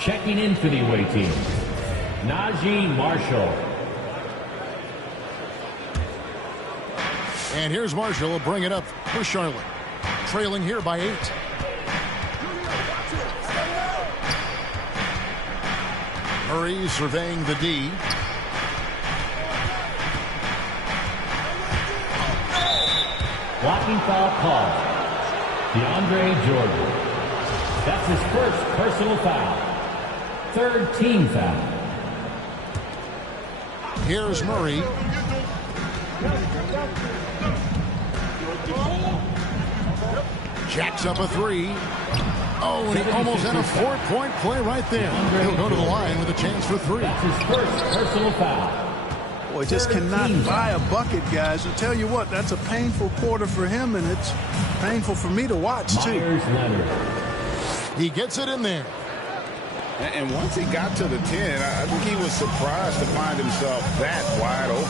Checking in for the away team, Najee Marshall. And here's Marshall will bring it up for Charlotte. Trailing here by 8. Murray surveying the D. Blocking foul call. DeAndre Jordan. That's his first personal foul. Third team foul. Here's Murray. Jacks up a 3. Oh, and he almost had a 4-point play right there. He'll go to the line with a chance for 3. That's his first personal foul. Boy, just cannot buy a bucket, guys. I'll tell you what, that's a painful quarter for him, and it's painful for me to watch, too. He gets it in there. And once he got to the 10, I think he was surprised to find himself that wide open.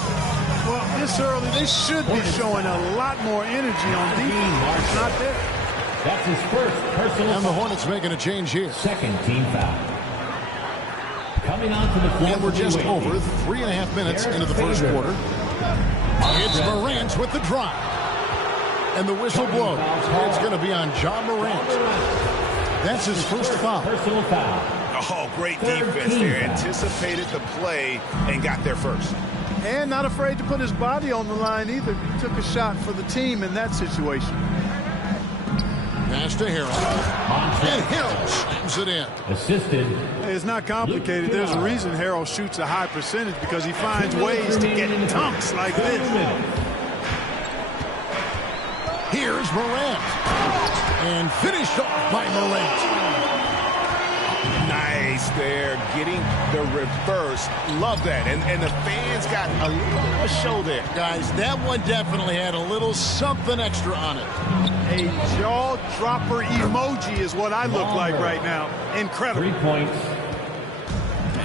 Well, this early, they should be showing a lot more energy on defense. It's not there. That's his first personal foul. And the Hornets making a change here. Second team foul. Coming onto the floor. And we're just over 3.5 minutes into the first quarter. It's Morant with the drive. And the whistle blows. It's going to be on John Morant. That's his first foul. Personal foul. Oh, great defense there. Anticipated the play and got there first. And not afraid to put his body on the line either. He took a shot for the team in that situation. Pass to Harrell. And Harrell slams it in. Assisted. Hey, it's not complicated. There's a reason Harrell shoots a high percentage, because he finds ways to get dunks like this. Here's Morant. And finished off by Morant. Nice there, getting the reverse. Love that. And the fans got a little show there. Guys, that one definitely had a little something extra on it. A jaw-dropper emoji is what I look like right now. Incredible. 3 points.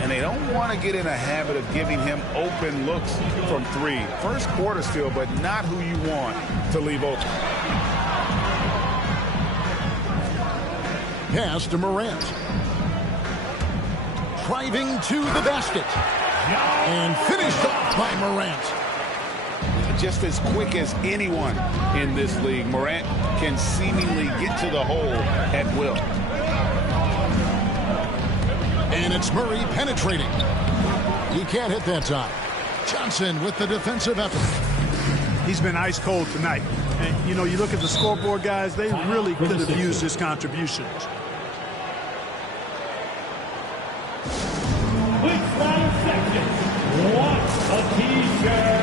And they don't want to get in a habit of giving him open looks from 3. First quarter still, but not who you want to leave open. Pass to Morant. Driving to the basket. And finished off by Morant. Just as quick as anyone in this league, Morant can seemingly get to the hole at will. And it's Murray penetrating. He can't hit that time. Johnson with the defensive effort. He's been ice cold tonight. And, you know, you look at the scoreboard, guys, they really could have used his contributions. With 5 seconds. What a t-shirt.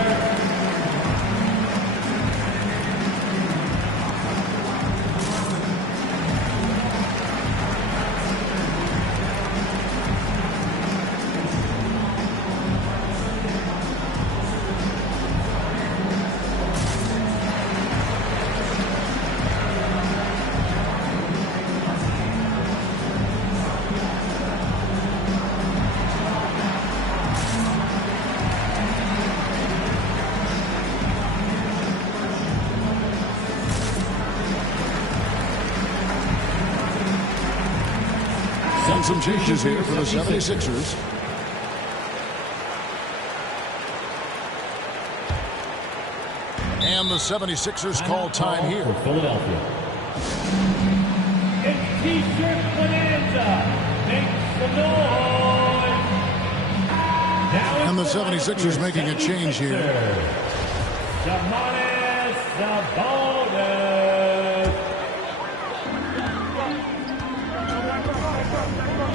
Some changes here for the 76ers. And the 76ers call time here. For Philadelphia. It's T-shirt bonanza. Make some noise. And the 76ers making a change here. Giannis Sabonis.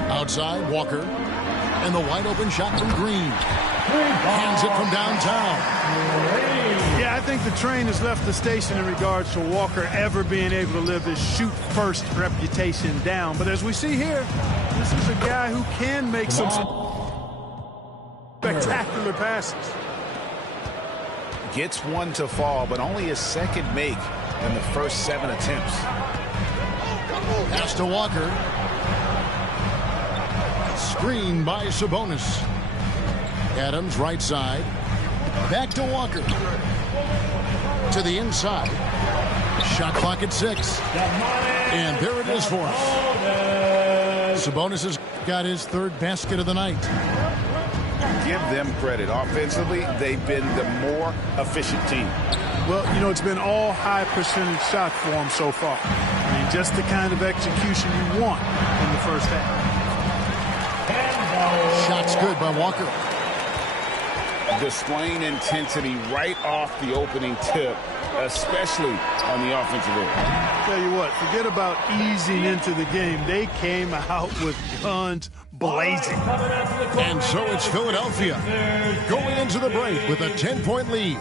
Outside, Walker. And the wide open shot from Green. Hands it from downtown. Yeah, I think the train has left the station in regards to Walker ever being able to live his shoot-first reputation down. But as we see here, this is a guy who can make some spectacular passes. Gets one to fall, but only his second make in the first 7 attempts. Pass to Walker. Screen by Sabonis. Adams right side. Back to Walker. To the inside. Shot clock at 6. And there it is for him. Sabonis has got his third basket of the night. Give them credit. Offensively, they've been the more efficient team. Well, you know, it's been all high percentage shots for them so far. I mean, just the kind of execution you want in the first half. Shots good by Walker. Displaying intensity right off the opening tip, especially on the offensive end. Tell you what, forget about easing into the game. They came out with guns blazing. And so it's Philadelphia going into the break with a 10-point lead.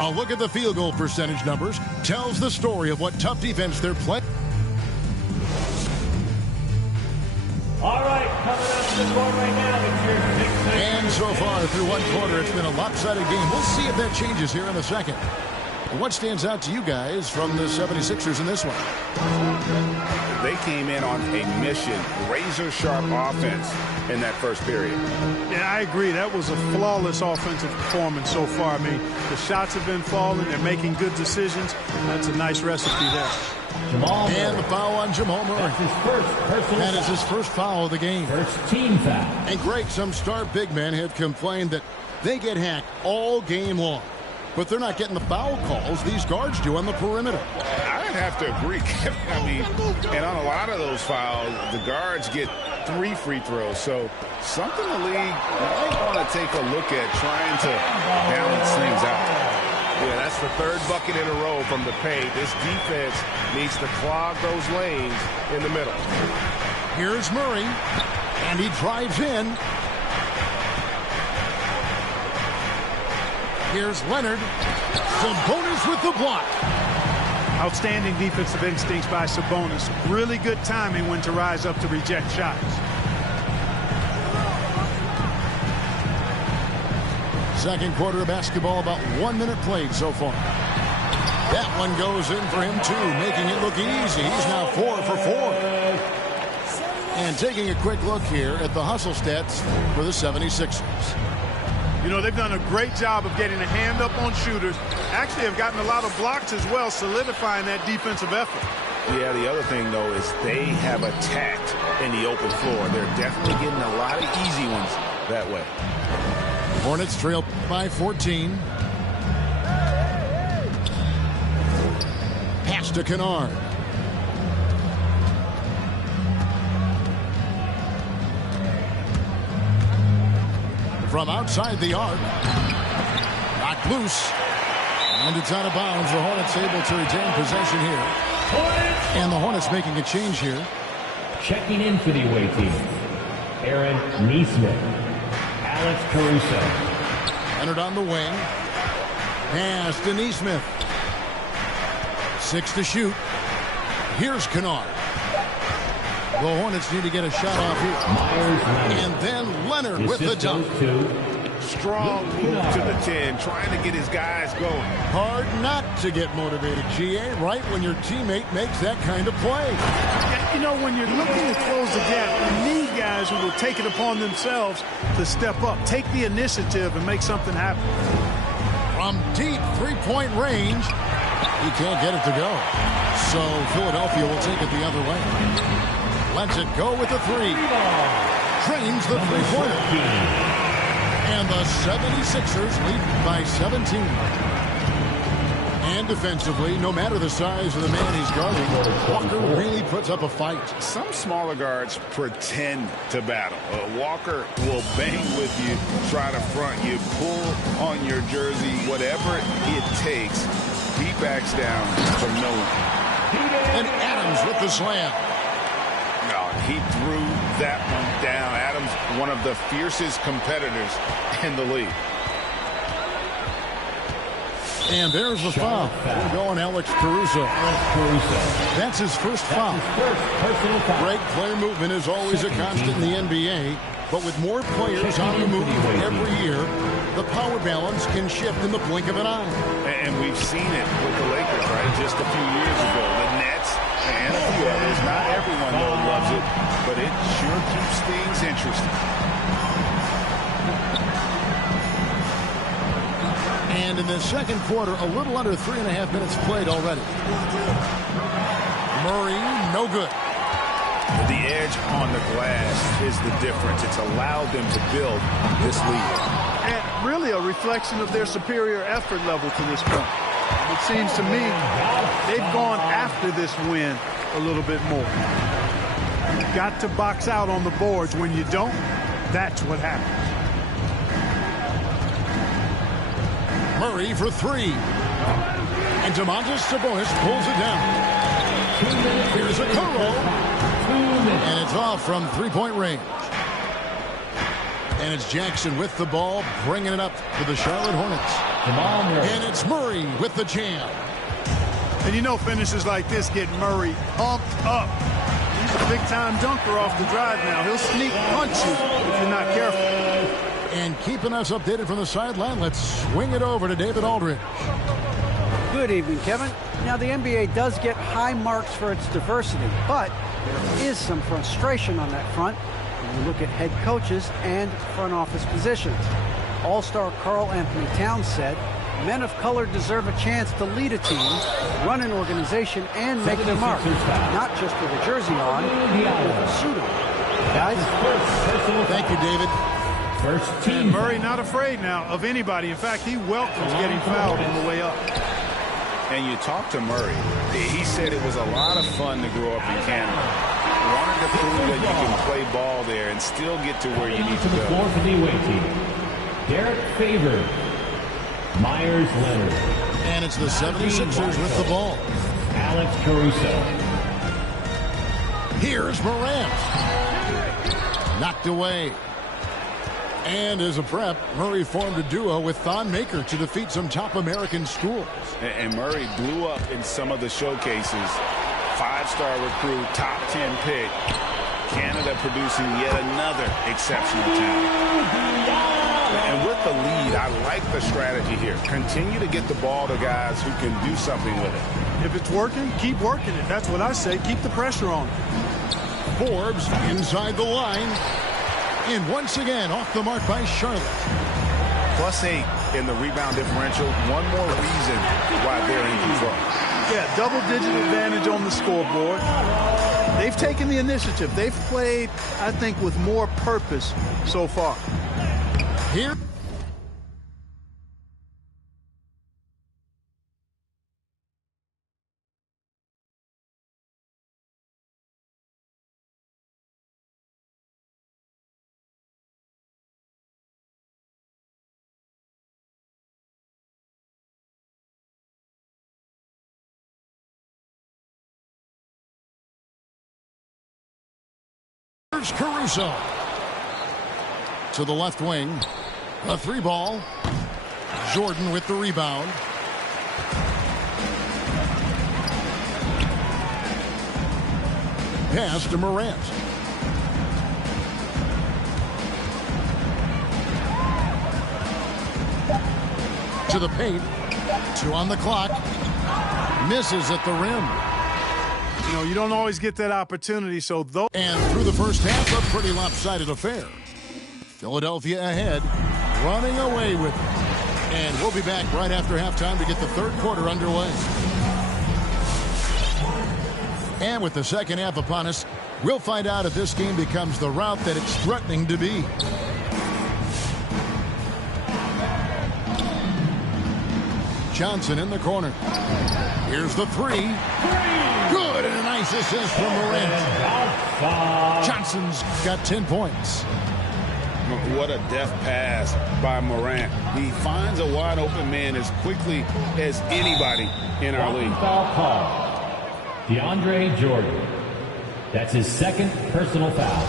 A look at the field goal percentage numbers tells the story of what tough defense they're playing. All right, coming up to the court right now, it's your sixth. And so far through one quarter, it's been a lopsided game. We'll see if that changes here in a second. What stands out to you guys from the 76ers in this one? They came in on a mission, razor-sharp offense in that first period. Yeah, I agree. That was a flawless offensive performance so far. I mean, the shots have been falling. They're making good decisions. That's a nice recipe there. And the foul on Jamal Murray. That's his first personal That is his first foul of the game. First team foul. And Greg, some star big men have complained that they get hacked all game long. But they're not getting the foul calls these guards do on the perimeter. I'd have to agree, Kevin. I mean, and on a lot of those fouls, the guards get 3 free throws. So something the league might want to take a look at, trying to balance things out. Yeah, that's the third bucket in a row from the paint. This defense needs to clog those lanes in the middle. Here's Murray, and he drives in. Here's Leonard. Sabonis with the block. Outstanding defensive instincts by Sabonis. Really good timing when to rise up to reject shots. Second quarter of basketball, about 1 minute played so far. That one goes in for him too, making it look easy. He's now 4 for 4. And taking a quick look here at the hustle stats for the 76ers. You know, they've done a great job of getting a hand up on shooters. Actually have gotten a lot of blocks as well, solidifying that defensive effort. Yeah, the other thing, though, is they have attacked in the open floor. They're definitely getting a lot of easy ones that way. Hornets trail by 14. Pass to Kennard. From outside the arc. Knocked loose. And it's out of bounds. The Hornets able to retain possession here. And the Hornets making a change here. Checking in for the away team, Aaron Nesmith. Alex Caruso. Leonard on the wing. Pass to Nesmith. 6 to shoot. Here's Kennard. The Hornets need to get a shot off here. Myers Leonard. And then Leonard with the dunk. Strong move to the 10, trying to get his guys going. Hard not to get motivated, GA, right when your teammate makes that kind of play. Yeah, you know, when you're looking to close the gap, you need guys who will take it upon themselves to step up, take the initiative, and make something happen. From deep three-point range, he can't get it to go. So Philadelphia will take it the other way. Lets it go with the 3. Drains the three-pointer. And the 76ers lead by 17. And defensively, no matter the size of the man he's guarding, Walker really puts up a fight. Some smaller guards pretend to battle. Walker will bang with you, try to front you, pull on your jersey, whatever it takes. He backs down from no one. And Adams with the slam. No, he threw that one down. Adams, one of the fiercest competitors in the league. And there's the foul. We're going Alex Caruso. That's his first foul. Great player movement is always a constant in the NBA, but with more players on the move every year, the power balance can shift in the blink of an eye. And we've seen it with the Lakers, right? Just a few years ago. The Nets and a few others. Not everyone loves it, but it sure keeps things interesting. And in the second quarter, a little under 3.5 minutes played already. Murray, no good. The edge edge on the glass is the difference. It's allowed them to build this lead. And really a reflection of their superior effort level to this point. It seems to me they've gone after this win a little bit more. You've got to box out on the boards. When you don't, that's what happens. Murray for three. And Domantas Sabonis pulls it down. Here's a Okoro. And it's off from three-point range. And it's Jackson with the ball, bringing it up for the Charlotte Hornets. And it's Murray with the jam. And you know finishes like this get Murray pumped up. He's a big-time dunker off the drive now. He'll sneak punch you if you're not careful. And keeping us updated from the sideline, let's swing it over to David Aldridge. Good evening, Kevin. Now, the NBA does get high marks for its diversity, but there is some frustration on that front when you look at head coaches and front office positions. All-star Karl Anthony Towns said, men of color deserve a chance to lead a team, run an organization, and make their mark, not just with a jersey on, but with a suit on. Guys, thank you, David. First team. And Murray not afraid now of anybody. In fact, he welcomes getting fouled on the way up. And you talk to Murray. He said it was a lot of fun to grow up in Canada. Wanted to prove that you can play ball there and still get to where you need to the go. floor for the away team. Derek Favors, Myers Leonard. And it's the 76ers with the ball. Alex Caruso. Here's Morant. Knocked away. And as a prep, Murray formed a duo with Thon Maker to defeat some top American schools. And Murray blew up in some of the showcases. Five-star recruit, top 10 pick. Canada producing yet another exceptional talent. And with the lead, I like the strategy here. Continue to get the ball to guys who can do something with it. If it's working, keep working it. That's what I say. Keep the pressure on. Forbes inside the line. And once again, off the mark by Charlotte. +8 in the rebound differential. One more reason why they're in control. Yeah, double-digit advantage on the scoreboard. They've taken the initiative. They've played, I think, with more purpose so far. Here. Here's Caruso. To the left wing. A three ball. Jordan with the rebound. Pass to Morant. To the paint. 2 on the clock. Misses at the rim. You know, you don't always get that opportunity, so though. And through the first half, a pretty lopsided affair. Philadelphia ahead, running away with it. And we'll be back right after halftime to get the third quarter underway. And with the second half upon us, we'll find out if this game becomes the route that it's threatening to be. Johnson in the corner. Here's the three. Good, and a nice assist from Morant. Johnson's got 10 points. What a deft pass by Morant. He finds a wide open man as quickly as anybody in our league. Foul call. DeAndre Jordan. That's his second personal foul.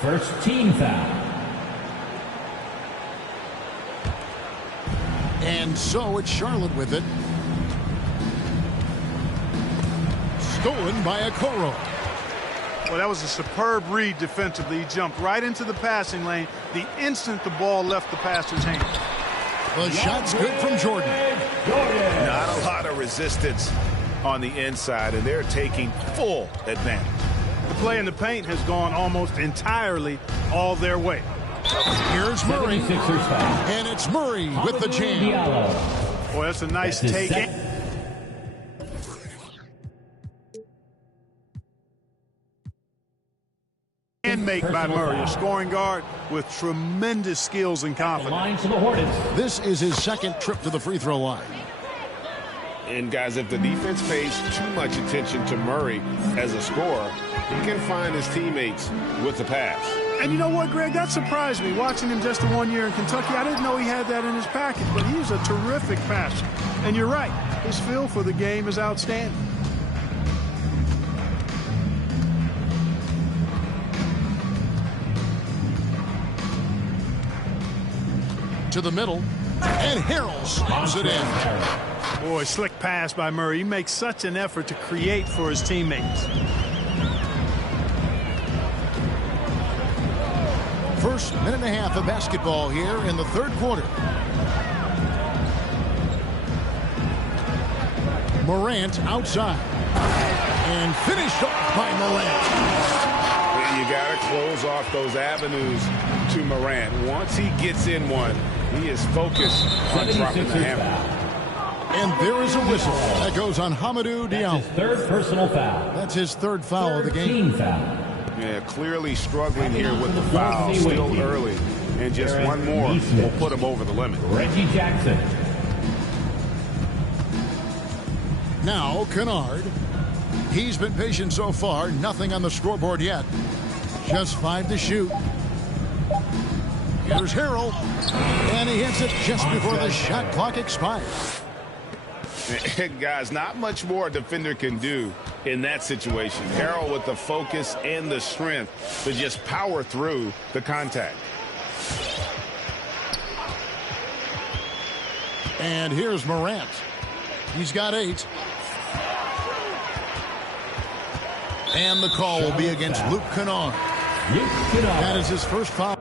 First team foul. And so it's Charlotte with it. Stolen by Okoro. Well, that was a superb read defensively. He jumped right into the passing lane the instant the ball left the passer's hand. The shot's good from Jordan. Not a lot of resistance on the inside, and they're taking full advantage. The play in the paint has gone almost entirely all their way. Here's Murray. 76ers foul. And it's Murray with the jam. Diallo. Boy, that's a nice That's his take. second. man make by Murray, a scoring guard with tremendous skills and confidence. Line for the Hornets. This is his second trip to the free throw line. And, guys, if the defense pays too much attention to Murray as a scorer, he can find his teammates with the pass. And you know what, Greg? That surprised me. Watching him just the 1 year in Kentucky, I didn't know he had that in his package, but he's a terrific passer. And you're right, his feel for the game is outstanding. To the middle, and Harrell slams it in. Boy, slick pass by Murray. He makes such an effort to create for his teammates. First minute and a half of basketball here in the third quarter. Morant outside. And finished off by Morant. You got to close off those avenues to Morant. Once he gets in one, he is focused on dropping the hammer. And there is a whistle that goes on Hamidou Diallo. That's his third personal foul. That's his third foul of the game. Team foul. Yeah, clearly struggling here with the foul, still early. And just one more will put him over the limit. Reggie Jackson. Now Kennard. He's been patient so far. Nothing on the scoreboard yet. Just 5 to shoot. Here's Harrell. And he hits it just before the shot clock expires. Guys, not much more a defender can do in that situation. Harrell with the focus and the strength to just power through the contact. And here's Morant. He's got 8. And the call will be against Luke Kennard. That is his first foul.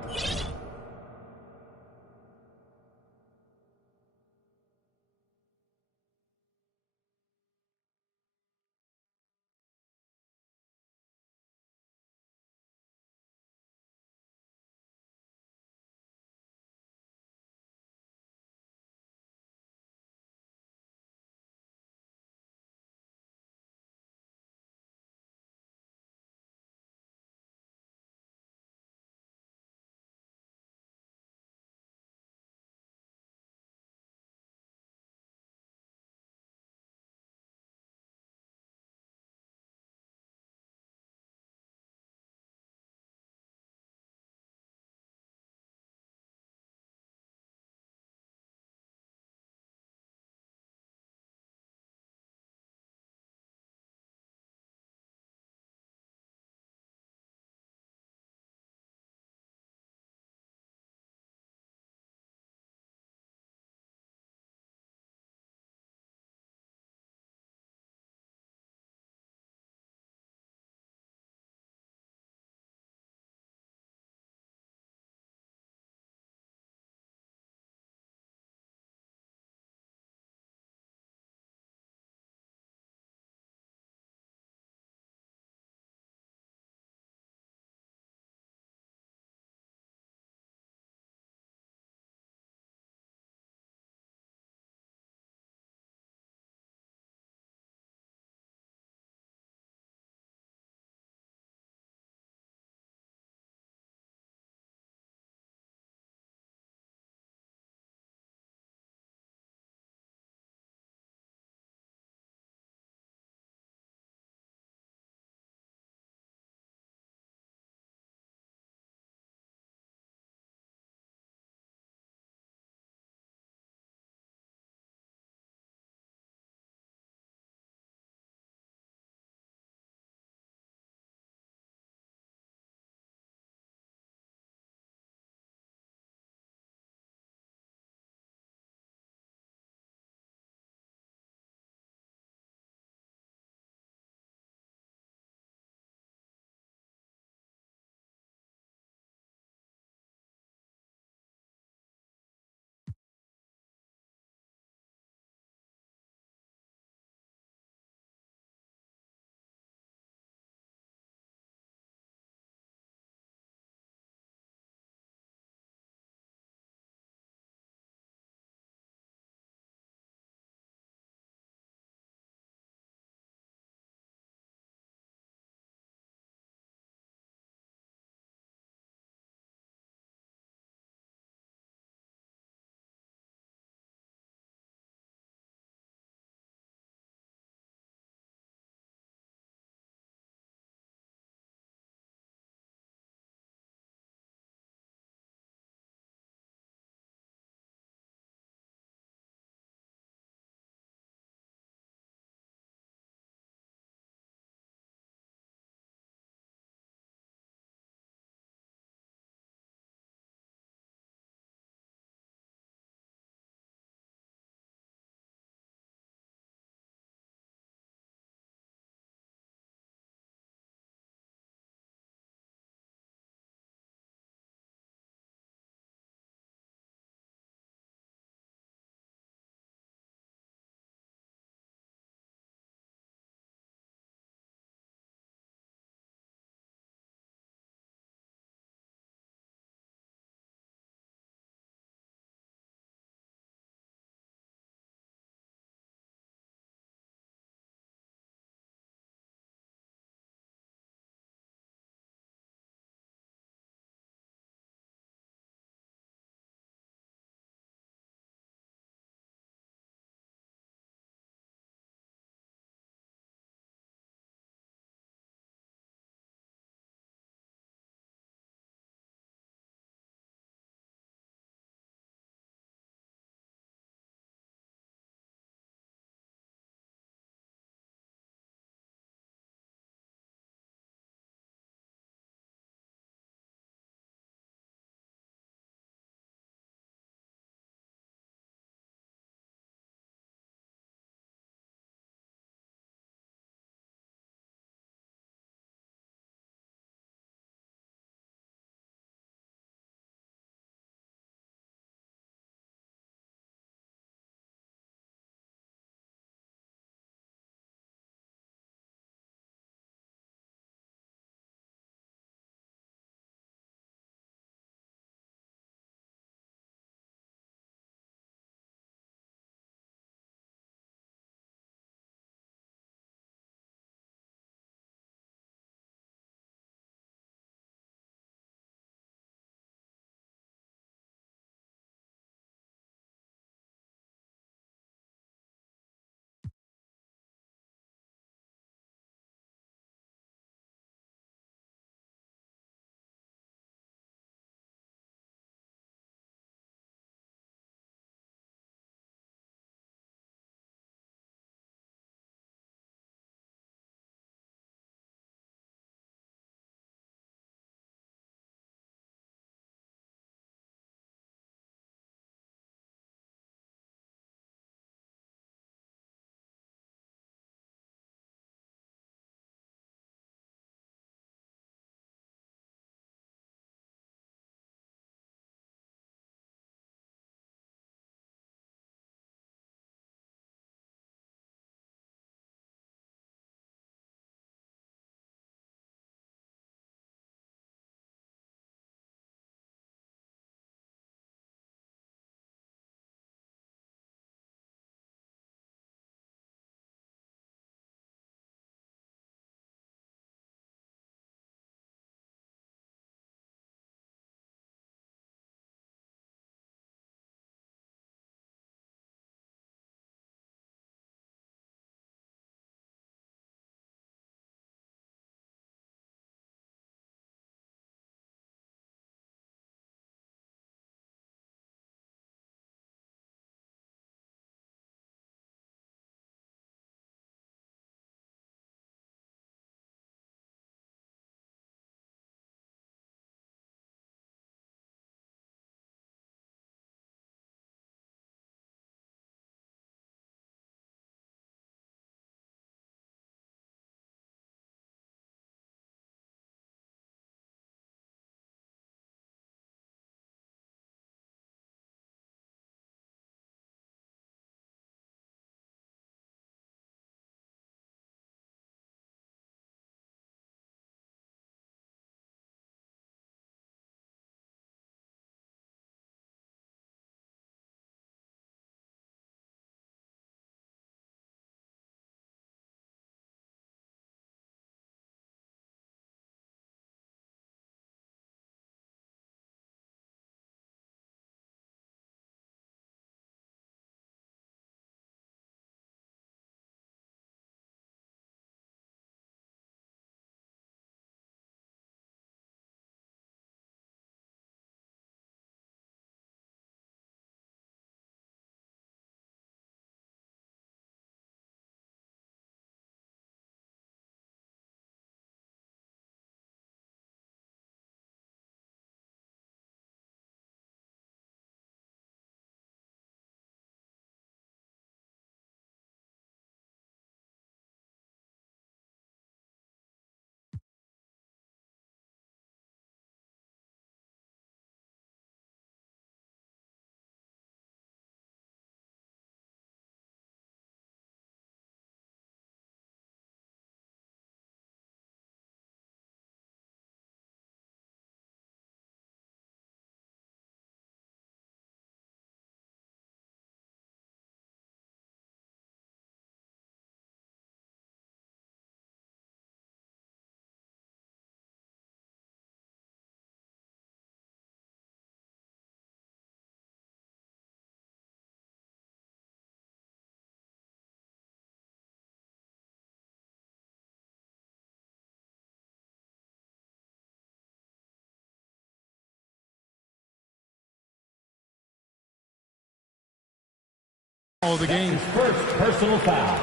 of the game. First personal foul.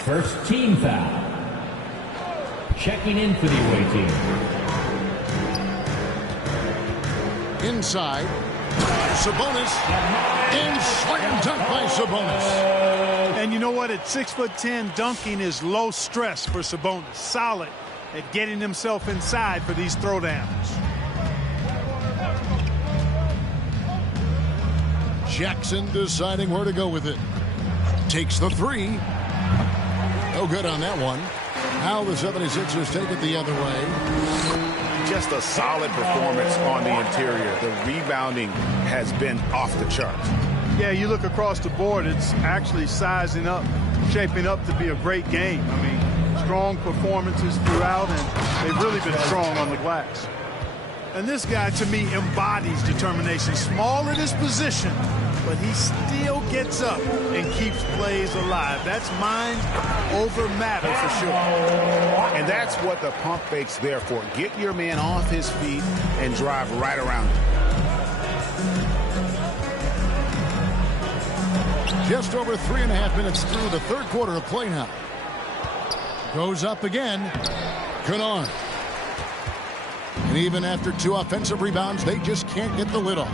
First team foul. Checking in for the away team. Inside. Sabonis. And slam dunk by Sabonis. And you know what? At 6'10", dunking is low stress for Sabonis. Solid at getting himself inside for these throwdowns. Jackson deciding where to go with it. Takes the three. No good on that one. Now the 76ers take it the other way. Just a solid performance on the interior. The rebounding has been off the charts. Yeah, you look across the board, it's actually sizing up, shaping up to be a great game. I mean, strong performances throughout, and they've really been strong on the glass. And this guy, to me, embodies determination. Small in his position, but he still gets up and keeps plays alive. That's mind over matter for sure. And that's what the pump fake's there for. Get your man off his feet and drive right around him. Just over 3.5 minutes through the third quarter of play now. Goes up again. Kennard. And even after 2 offensive rebounds, they just can't get the lid off.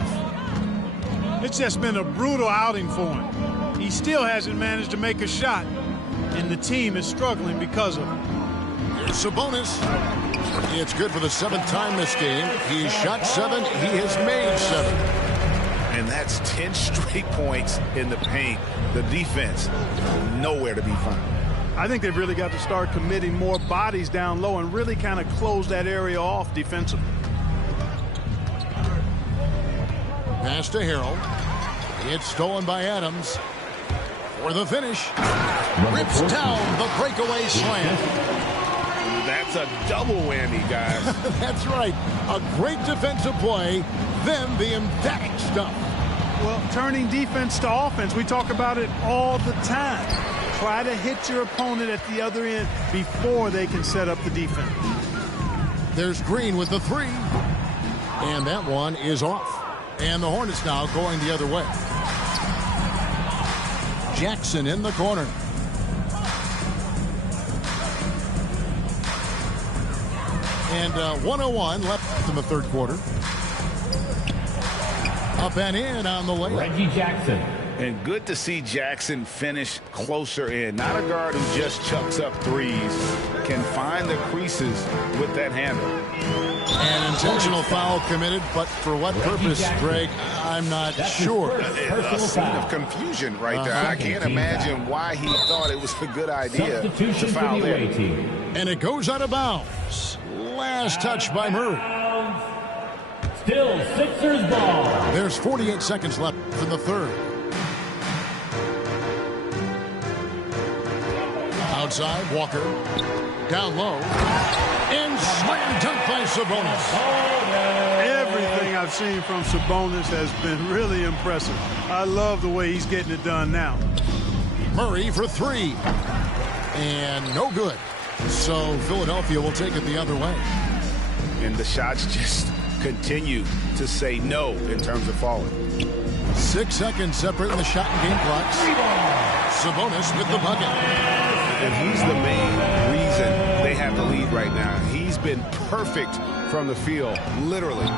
It's just been a brutal outing for him. He still hasn't managed to make a shot, and the team is struggling because of it. Here's Sabonis. It's good for the 7th time this game. He's shot 7. He has made 7. And that's 10 straight points in the paint. The defense, nowhere to be found. I think they've really got to start committing more bodies down low and really kind of close that area off defensively. Pass to Harrell. It's stolen by Adams. For the finish. Rips down the breakaway slam. That's a double whammy, guys. That's right. A great defensive play, then the emphatic stuff. Well, turning defense to offense, we talk about it all the time. Try to hit your opponent at the other end before they can set up the defense. There's Green with the 3. And that one is off. And the Hornets now going the other way. Jackson in the corner. And 1:01 left in the third quarter. Up and in on the layup. Reggie Jackson. And good to see Jackson finish closer in. Not a guard who just chucks up threes. Can find the creases with that handle. An intentional foul committed, but for what purpose, Greg, I'm not sure. A scene of confusion right there. I can't imagine why he thought it was a good idea to foul there. And it goes out of bounds. Last touch by Murray. Still Sixers ball. There's 48 seconds left in the third. Outside, Walker. Down low. And slam dunk by Sabonis. Everything I've seen from Sabonis has been really impressive. I love the way he's getting it done now. Murray for 3. And no good. So Philadelphia will take it the other way. And the shots just continue to say no in terms of falling. 6 seconds separating the shot and game clocks. Sabonis with the bucket. And he's the main reason they have the lead right now. He's been perfect from the field, literally.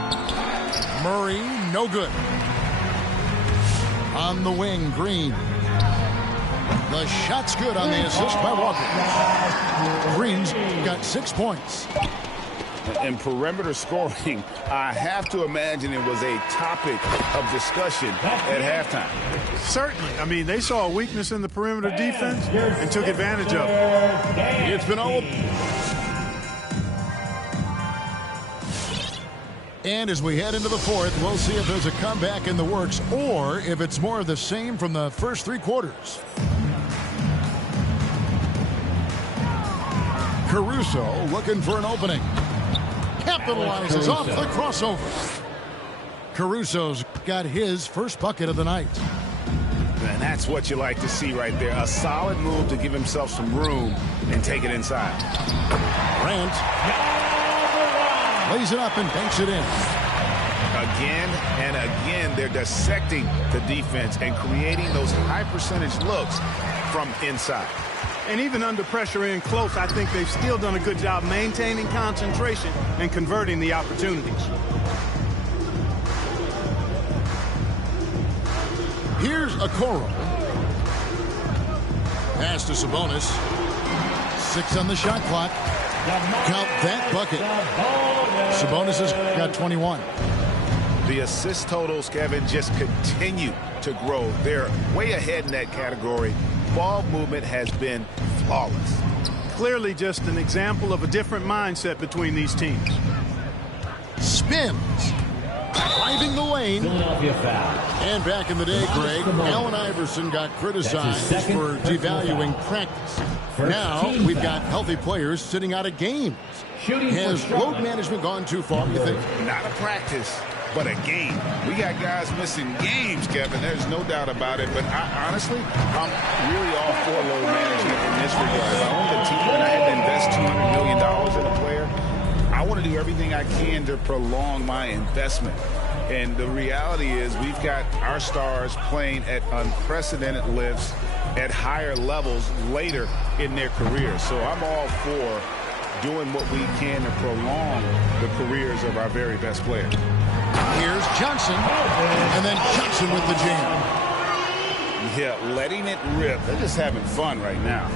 Murray, no good. On the wing, Green. The shot's good on the assist by Walker. Green's got 6 points. And perimeter scoring, I have to imagine it was a topic of discussion at halftime. Certainly. I mean, they saw a weakness in the perimeter defense and took advantage of it. It's been all... And as we head into the fourth, we'll see if there's a comeback in the works or if it's more of the same from the first 3 quarters. Caruso looking for an opening. Capitalizes off the crossover. Caruso's got his first bucket of the night. And that's what you like to see right there. A solid move to give himself some room and take it inside. Grant lays it up and banks it in. Again and again, they're dissecting the defense and creating those high percentage looks from inside. And even under pressure in close, I think they've still done a good job maintaining concentration and converting the opportunities. Here's Okoro. Pass to Sabonis. 6 on the shot clock. Count that bucket. Sabonis has got 21. The assist totals, Kevin, just continue to grow. They're way ahead in that category. Ball movement has been flawless. Clearly just an example of a different mindset between these teams. Spins. Driving the lane. Philadelphia foul. And back in the day, Greg, Allen Iverson got criticized for devaluing practice. Now we've got healthy players sitting out of games. Has load management gone too far, you think? Not a practice, but a game. We got guys missing games, Kevin. There's no doubt about it. But honestly, I'm really all for load management in this regard. If I owned a team and I had to invest $200 million in a player, I want to do everything I can to prolong my investment. And the reality is we've got our stars playing at unprecedented lifts at higher levels later in their careers. So I'm all for doing what we can to prolong the careers of our very best players. Here's Johnson, and then Johnson with the jam. Yeah, letting it rip. They're just having fun right now.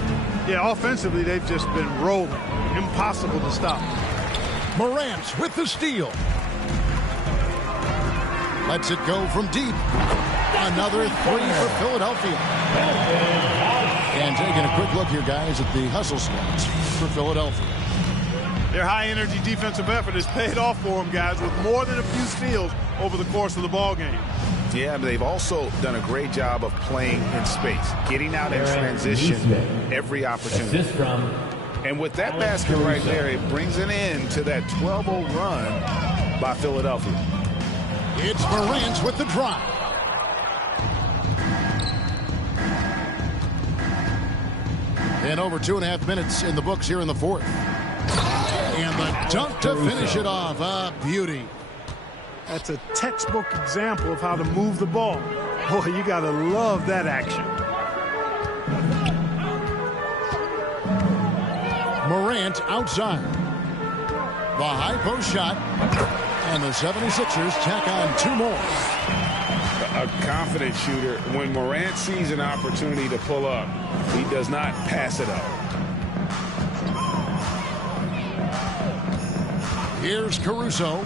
Yeah, offensively, they've just been rolling. Impossible to stop. Morant with the steal. Lets it go from deep. Another 3 for Philadelphia. And taking a quick look here, guys, at the hustle stats for Philadelphia. Their high-energy defensive effort has paid off for them, guys, with more than a few steals over the course of the ball game. Yeah, but they've also done a great job of playing in space, getting out in transition every opportunity. And with that basket right there, it brings an end to that 12-0 run by Philadelphia. It's Morant with the drive. And over 2.5 minutes in the books here in the fourth. And the dunk to finish it off. A beauty. That's a textbook example of how to move the ball. Boy, you got to love that action. Morant outside. The high post shot. And the 76ers tack on 2 more. A confident shooter. When Morant sees an opportunity to pull up, he does not pass it up. Here's Caruso.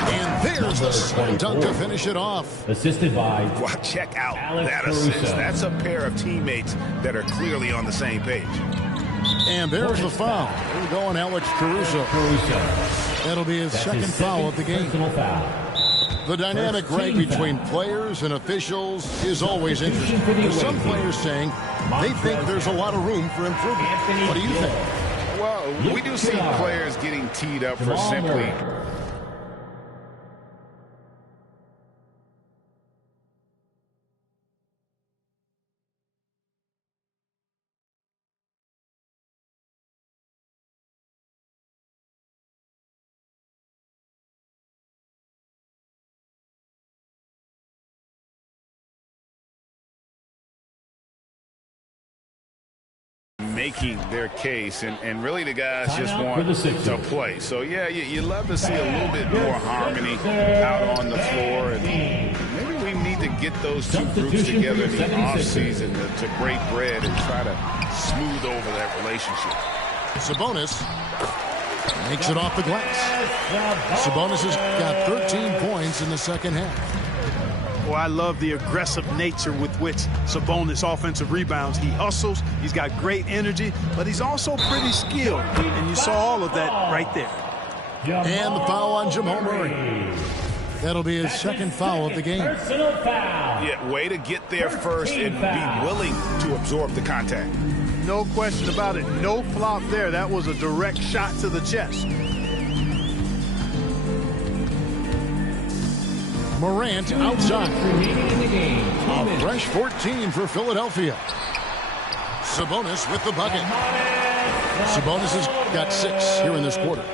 And there's the slam dunk to finish it off. Assisted by... Well, check out Alex that Caruso. assist. That's a pair of teammates that are clearly on the same page. And there's the foul. We're going Alex Caruso. That'll be his second foul of the game. Foul. The dynamic right between players and officials is always interesting. With some players saying they think there's a lot of room for improvement. What do you think? Well, we do see players getting teed up for simply... making their case, and really the guys just want to play. So, yeah, you love to see a little bit more harmony out on the floor, and maybe we need to get those two groups together in the offseason to break bread and try to smooth over that relationship. Sabonis makes it off the glass. Sabonis has got 13 points in the second half. Well, I love the aggressive nature with which Sabonis offensive rebounds. He hustles, he's got great energy, but he's also pretty skilled. And you saw all of that right there. And the foul on Jamal Murray. That'll be his second foul of the game. Yeah, way to get there first and be willing to absorb the contact. No question about it. No flop there. That was a direct shot to the chest. Morant outside. A fresh 14 for Philadelphia. Sabonis with the bucket. Sabonis has got 6 here in this quarter.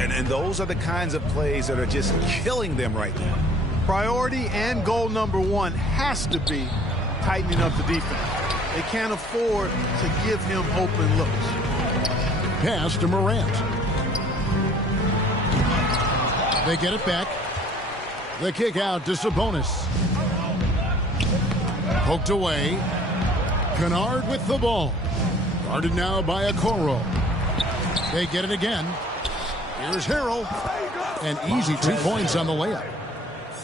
And those are the kinds of plays that are just killing them right now. Priority and goal number one has to be tightening up the defense. They can't afford to give him open looks. Pass to Morant. They get it back. The kick out to Sabonis. Poked away. Kennard with the ball. Guarded now by Okoro. They get it again. Here's Harrell. An easy 2 points on the layup.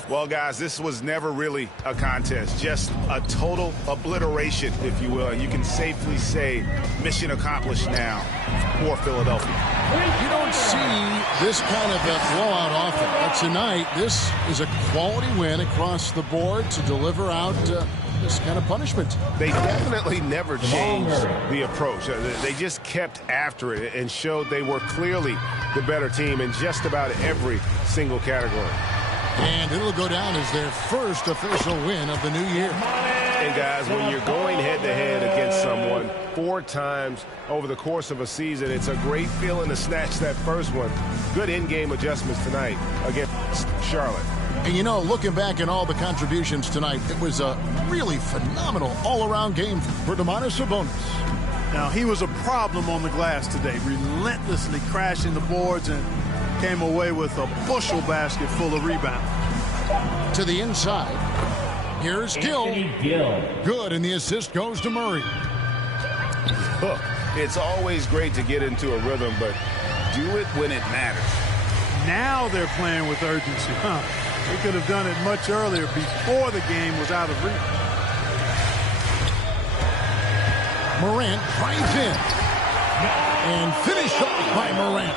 Well, guys, this was never really a contest. Just a total obliteration, if you will. And you can safely say mission accomplished now for Philadelphia. You don't see this kind of a blowout often. But tonight, this is a quality win across the board to deliver out this kind of punishment. They definitely never changed the approach. They just kept after it and showed they were clearly the better team in just about every single category. And it'll go down as their first official win of the new year. And guys, when you're going head-to-head against someone 4 times over the course of a season, it's a great feeling to snatch that first one. Good in-game adjustments tonight against Charlotte. And you know, looking back at all the contributions tonight, it was a really phenomenal all-around game for Domantas Sabonis. Now, he was a problem on the glass today, relentlessly crashing the boards and came away with a bushel basket full of rebounds. To the inside. Here's Gill. Good, and the assist goes to Murray. Look, it's always great to get into a rhythm, but do it when it matters. Now they're playing with urgency. They could have done it much earlier before the game was out of reach. Morant drives in. And finished off by Morant.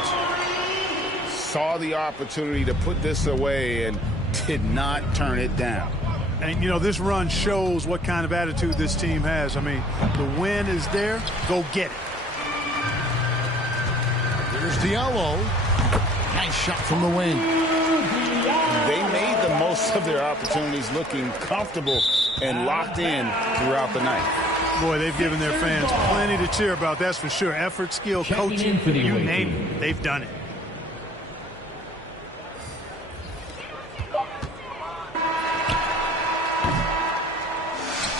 Saw the opportunity to put this away and did not turn it down. And, you know, this run shows what kind of attitude this team has. I mean, the win is there. Go get it. Here's Diallo. Nice shot from the wing. They made the most of their opportunities, looking comfortable and locked in throughout the night. Boy, they've given their fans plenty to cheer about, that's for sure. Effort, skill, coaching, you name it. They've done it.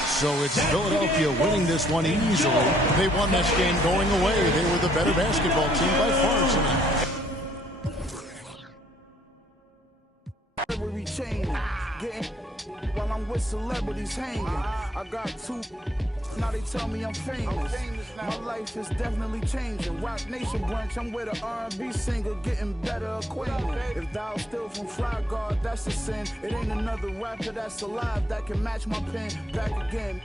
So it's Philadelphia winning this one easily. They won this game going away. They were the better basketball team by far tonight. While I'm with celebrities hanging, I got 2. Now they tell me I'm famous. My life is definitely changing. Rock Nation brunch, I'm with an R&B singer, getting better acquainted. If thou still from Fly Guard, that's a sin. It ain't another rapper that's alive that can match my pen. Back again.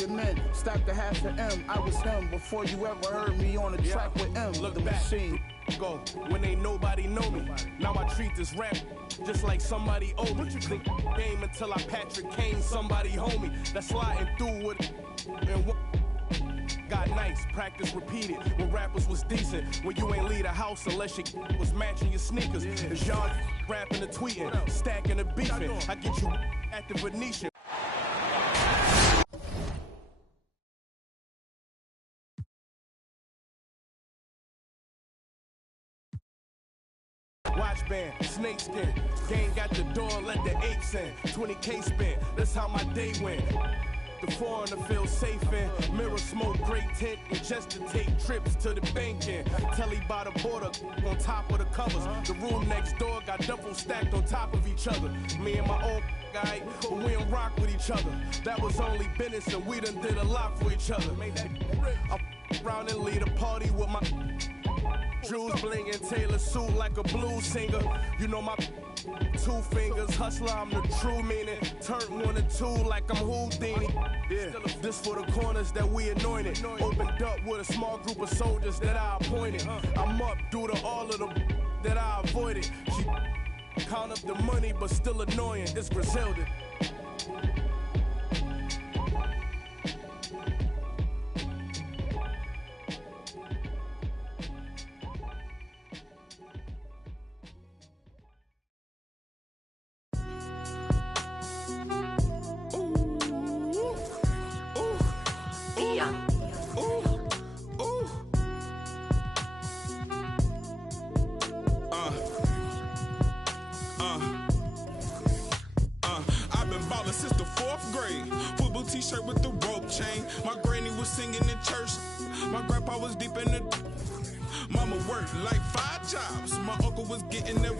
Your men stacked a half of M. I was him before you ever heard me on the track with M. Look the back. Machine. Go when ain't nobody know me. Now I treat this rap just like somebody owe me. Think game until I Patrick Kane, somebody homie. That's sliding through with and what got nice, practice repeated. When rappers was decent, when you ain't leave a house unless your was matching your sneakers. As y'all rapping and tweeting, stacking and beefing. I get you at the Venetian. Watch band, snakeskin, gang got the door, let the apes in. 20K spin, that's how my day went. The foreigner feels safe in, mirror smoke, great tent, and just to take trips to the bank in. Telly by the border, on top of the covers. The room next door got double stacked on top of each other. Me and my old guy, but we don't rock with each other. That was only business and we done did a lot for each other. I around and lead a party with my Jews blingin', Taylor suit like a blues singer. You know my 2 fingers, hustler, I'm the true meaning. Turn 1 and 2 like I'm Houdini. Yeah, this for the corners that we anointed. Opened up with a small group of soldiers that I appointed. I'm up due to all of the that I avoided. She count up the money, but still annoying. It's Griselda. shirt with the rope chain. My granny was singing in church. My grandpa was deep in the. Mama worked like 5 jobs. My uncle was getting the.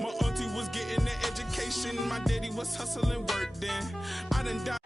My auntie was getting the education. My daddy was hustling work then. I done died.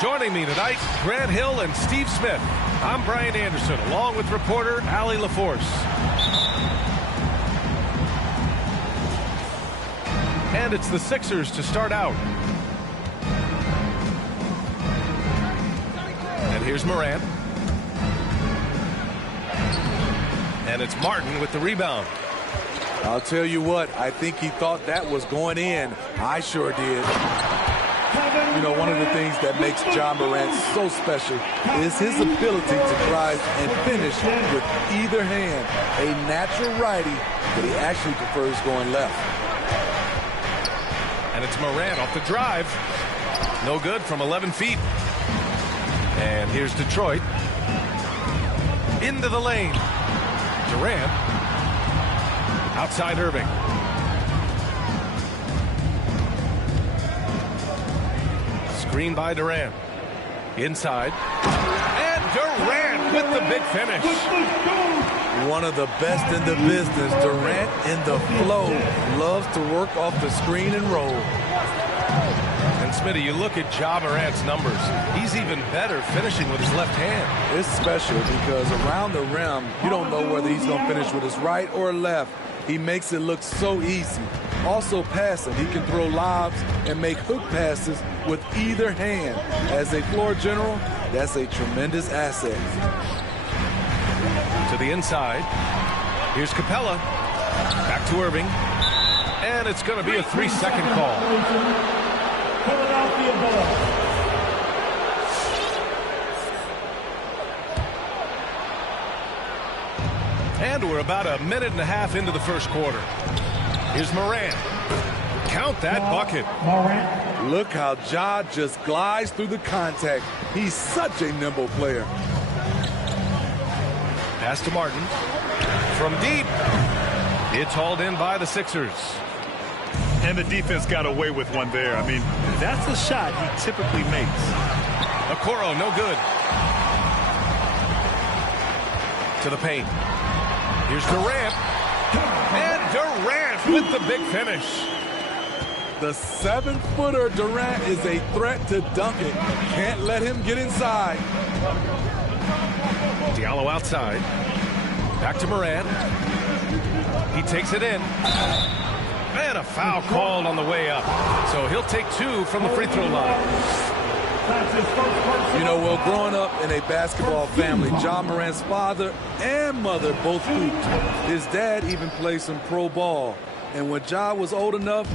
Joining me tonight, Grant Hill and Steve Smith. I'm Brian Anderson, along with reporter Allie LaForce. And it's the Sixers to start out. And here's Morant. And it's Martin with the rebound. I'll tell you what, I think he thought that was going in. I sure did. You know, one of the things that makes Ja Morant so special is his ability to drive and finish with either hand. A natural righty, but he actually prefers going left. And it's Morant off the drive. No good from 11 feet. And here's Detroit. Into the lane. Durant. Outside Irving. Screen by Durant. Inside. And Durant with the big finish. One of the best in the business. Durant in the flow. Loves to work off the screen and roll. And Smitty, you look at Ja Morant's numbers. He's even better finishing with his left hand. It's special because around the rim, you don't know whether he's going to finish with his right or left. He makes it look so easy. Also passing, he can throw lobs and make hook passes with either hand. As a floor general, that's a tremendous asset. To the inside. Here's Capella. Back to Irving. And it's going to be a 3-second call. Philadelphia ball. And we're about a minute and a half into the first quarter. Here's Morant. Count that bucket. Morant. Look how Ja just glides through the contact. He's such a nimble player. Pass to Martin. From deep. It's hauled in by the Sixers. And the defense got away with one there. I mean, that's a shot he typically makes. Okoro, no good. To the paint. Here's Durant. And Durant with the big finish. The 7-footer Durant is a threat to dunk it. Can't let him get inside. Diallo outside. Back to Morant. He takes it in. And a foul called on the way up. So he'll take 2 from the free throw line. You know, well, growing up in a basketball family, Ja Morant's father and mother both hooped. His dad even played some pro ball. And when Ja was old enough,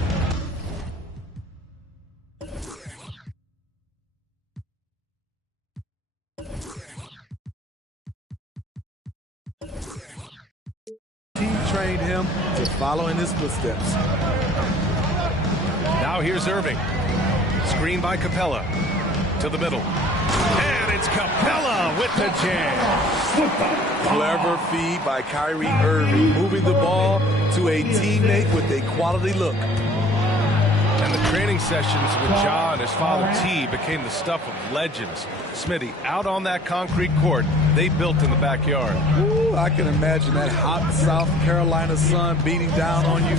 he trained him to follow in his footsteps. Now here's Irving. Screen by Capella. To the middle. And it's Capella with the jam. Clever feed by Kyrie Irving, moving the ball to a teammate with a quality look. And the training sessions with Ja and his father T became the stuff of legends. Smitty, out on that concrete court they built in the backyard. Ooh, I can imagine that hot South Carolina sun beating down on you,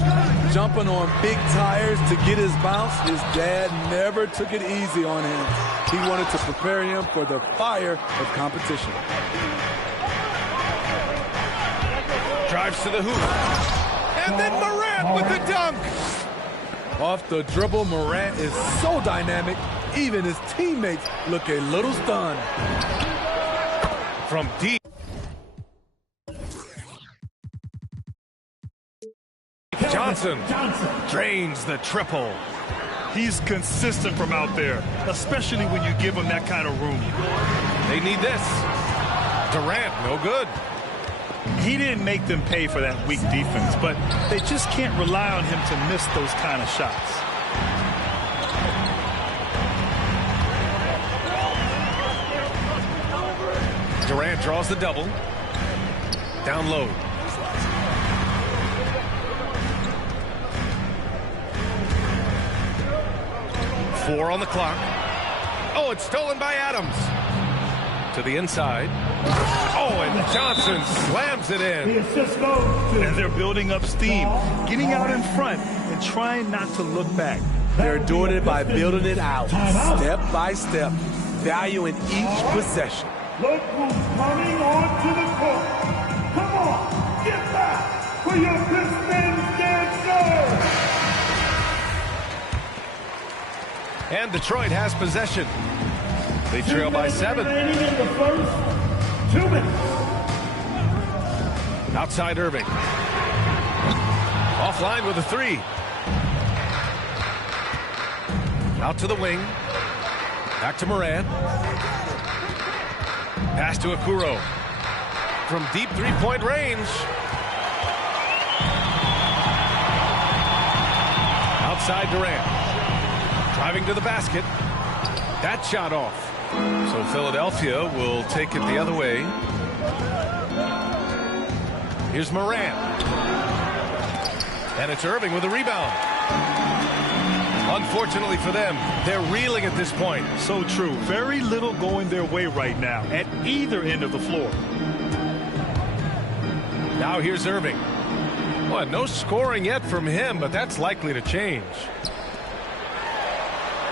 jumping on big tires to get his bounce. His dad never took it easy on him. He wanted to prepare him for the fire of competition. Drives to the hoop. And then Morant with the dunk. Off the dribble, Morant is so dynamic, even his teammates look a little stunned. From deep. Johnson drains the triple. He's consistent from out there, especially when you give him that kind of room. They need this. Durant, no good. He didn't make them pay for that weak defense, but they just can't rely on him to miss those kind of shots. Durant draws the double. Down low. Four on the clock. Oh, it's stolen by Adams. To the inside. Oh, and Johnson slams it in. And they're building up steam, getting out in front and trying not to look back. They're doing it by building it out, step by step, valuing each possession. Look who's coming onto the court. Come on, get back for your Pistons dancer. And Detroit has possession. They trail by 7. In the first 2 minutes. Outside Irving. Offline with a 3. Out to the wing. Back to Morant. Pass to Okoro. From deep three-point range. Outside Durant. Driving to the basket. That shot off. So Philadelphia will take it the other way. Here's Morant. And it's Irving with a rebound. Unfortunately for them, they're reeling at this point. So true. Very little going their way right now at either end of the floor. Now here's Irving. Well, no scoring yet from him, but that's likely to change.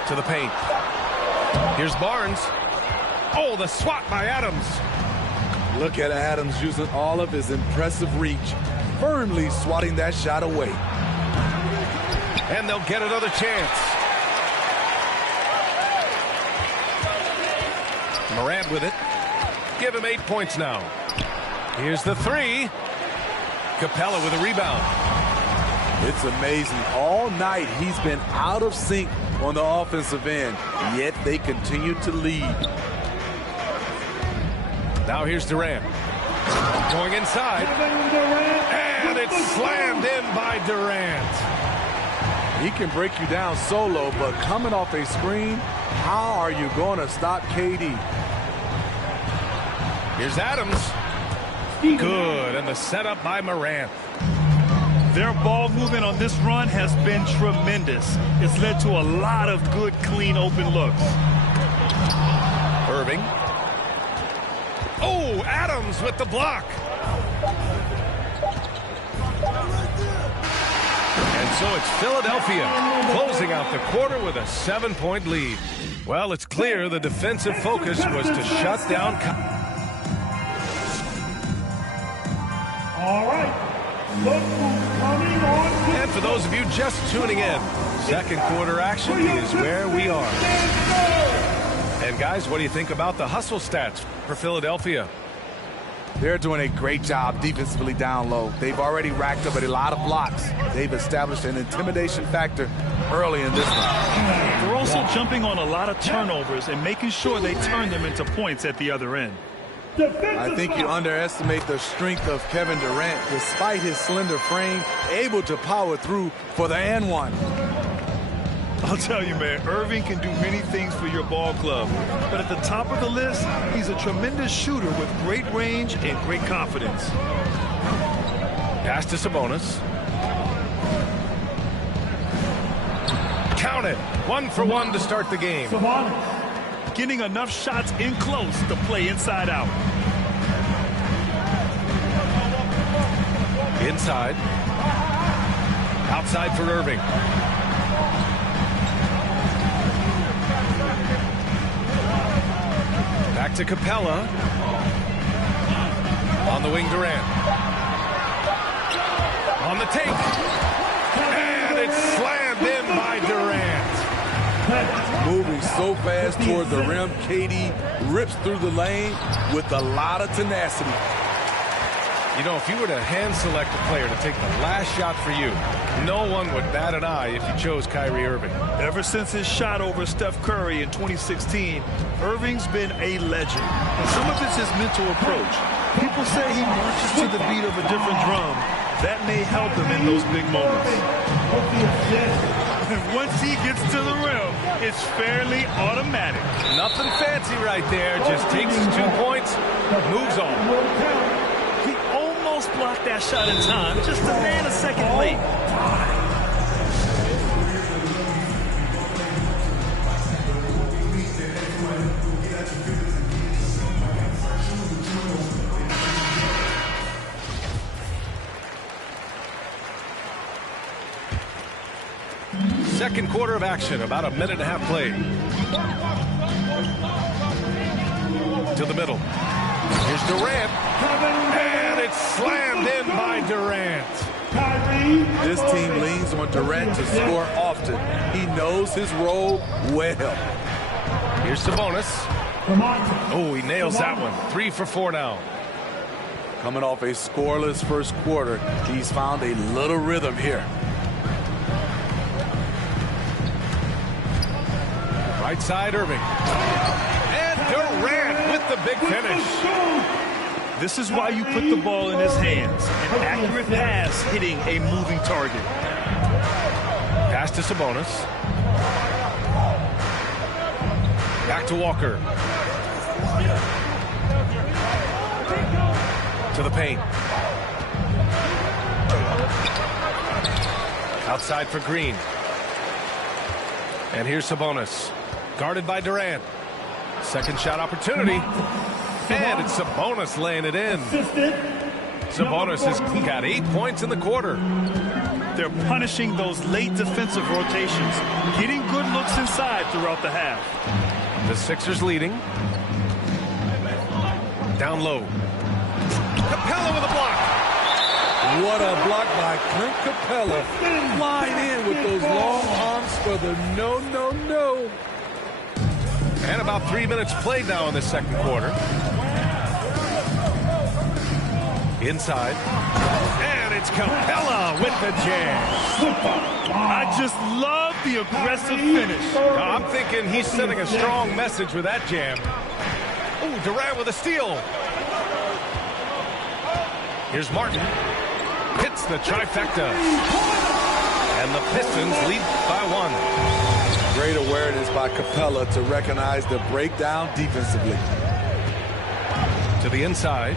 To the paint. Here's Barnes. Oh, the swat by Adams. Look at Adams using all of his impressive reach, firmly swatting that shot away. And they'll get another chance. Morant with it. Give him 8 points now. Here's the 3. Capella with a rebound. It's amazing. All night he's been out of sync on the offensive end, yet they continue to lead. Now here's Durant. Going inside. And it's slammed in by Durant. He can break you down solo, but coming off a screen, how are you going to stop KD? Here's Adams. Good, and the setup by Morant. Their ball movement on this run has been tremendous. It's led to a lot of good, clean, open looks. Irving. Oh, Adams with the block. And so it's Philadelphia closing out the quarter with a 7-point lead. Well, it's clear the defensive focus was to shut down. All right. Look who's coming on. And for those of you just tuning in, second quarter action is where we are. And guys, what do you think about the hustle stats for Philadelphia? They're doing a great job defensively down low. They've already racked up a lot of blocks. They've established an intimidation factor early in this one. They're also jumping on a lot of turnovers and making sure they turn them into points at the other end. I think you underestimate the strength of Kevin Durant. Despite his slender frame, able to power through for the and one. I'll tell you, man, Irving can do many things for your ball club. But at the top of the list, he's a tremendous shooter with great range and great confidence. Pass to Sabonis. Count it. 1 for 1 to start the game. Getting enough shots in close to play inside out. Inside. Outside for Irving. Back to Capella. On the wing, Durant. On the take. And it's slammed in by Durant. Moving so fast toward the rim, KD rips through the lane with a lot of tenacity. You know, if you were to hand select a player to take the last shot for you, no one would bat an eye if you chose Kyrie Irving. Ever since his shot over Steph Curry in 2016, Irving's been a legend. And some of it's his mental approach. People say he marches to the beat of a different drum. That may help him in those big moments. And once he gets to the rim, it's fairly automatic. Nothing fancy right there. Just takes his 2 points, moves on. He almost blocked that shot in time, just a man a second late. Second quarter of action, about a minute and a half played. To the middle. Here's Durant. And it's slammed in by Durant. This team leans on Durant to score often. He knows his role well. Here's Sabonis. Oh, he nails that one. 3 for 4 now. Coming off a scoreless first quarter, he's found a little rhythm here. Right side, Irving. And Durant with the big finish. This is why you put the ball in his hands. An accurate pass hitting a moving target. Pass to Sabonis. Back to Walker. To the paint. Outside for Green. And here's Sabonis. Guarded by Durant. Second shot opportunity. And it's Sabonis laying it in. Sabonis has got 8 points in the quarter. They're punishing those late defensive rotations, getting good looks inside throughout the half. The Sixers leading. Down low. Capella with a block. What a block by Clint Capella. Flying in with those long arms for the no. And about 3 minutes played now in the second quarter. Inside. And it's Capella with the jam. I just love the aggressive finish. I'm thinking he's sending a strong message with that jam. Oh, Durant with a steal. Here's Martin. Hits the trifecta. And the Pistons lead by 1. Great awareness by Capella to recognize the breakdown defensively. To the inside.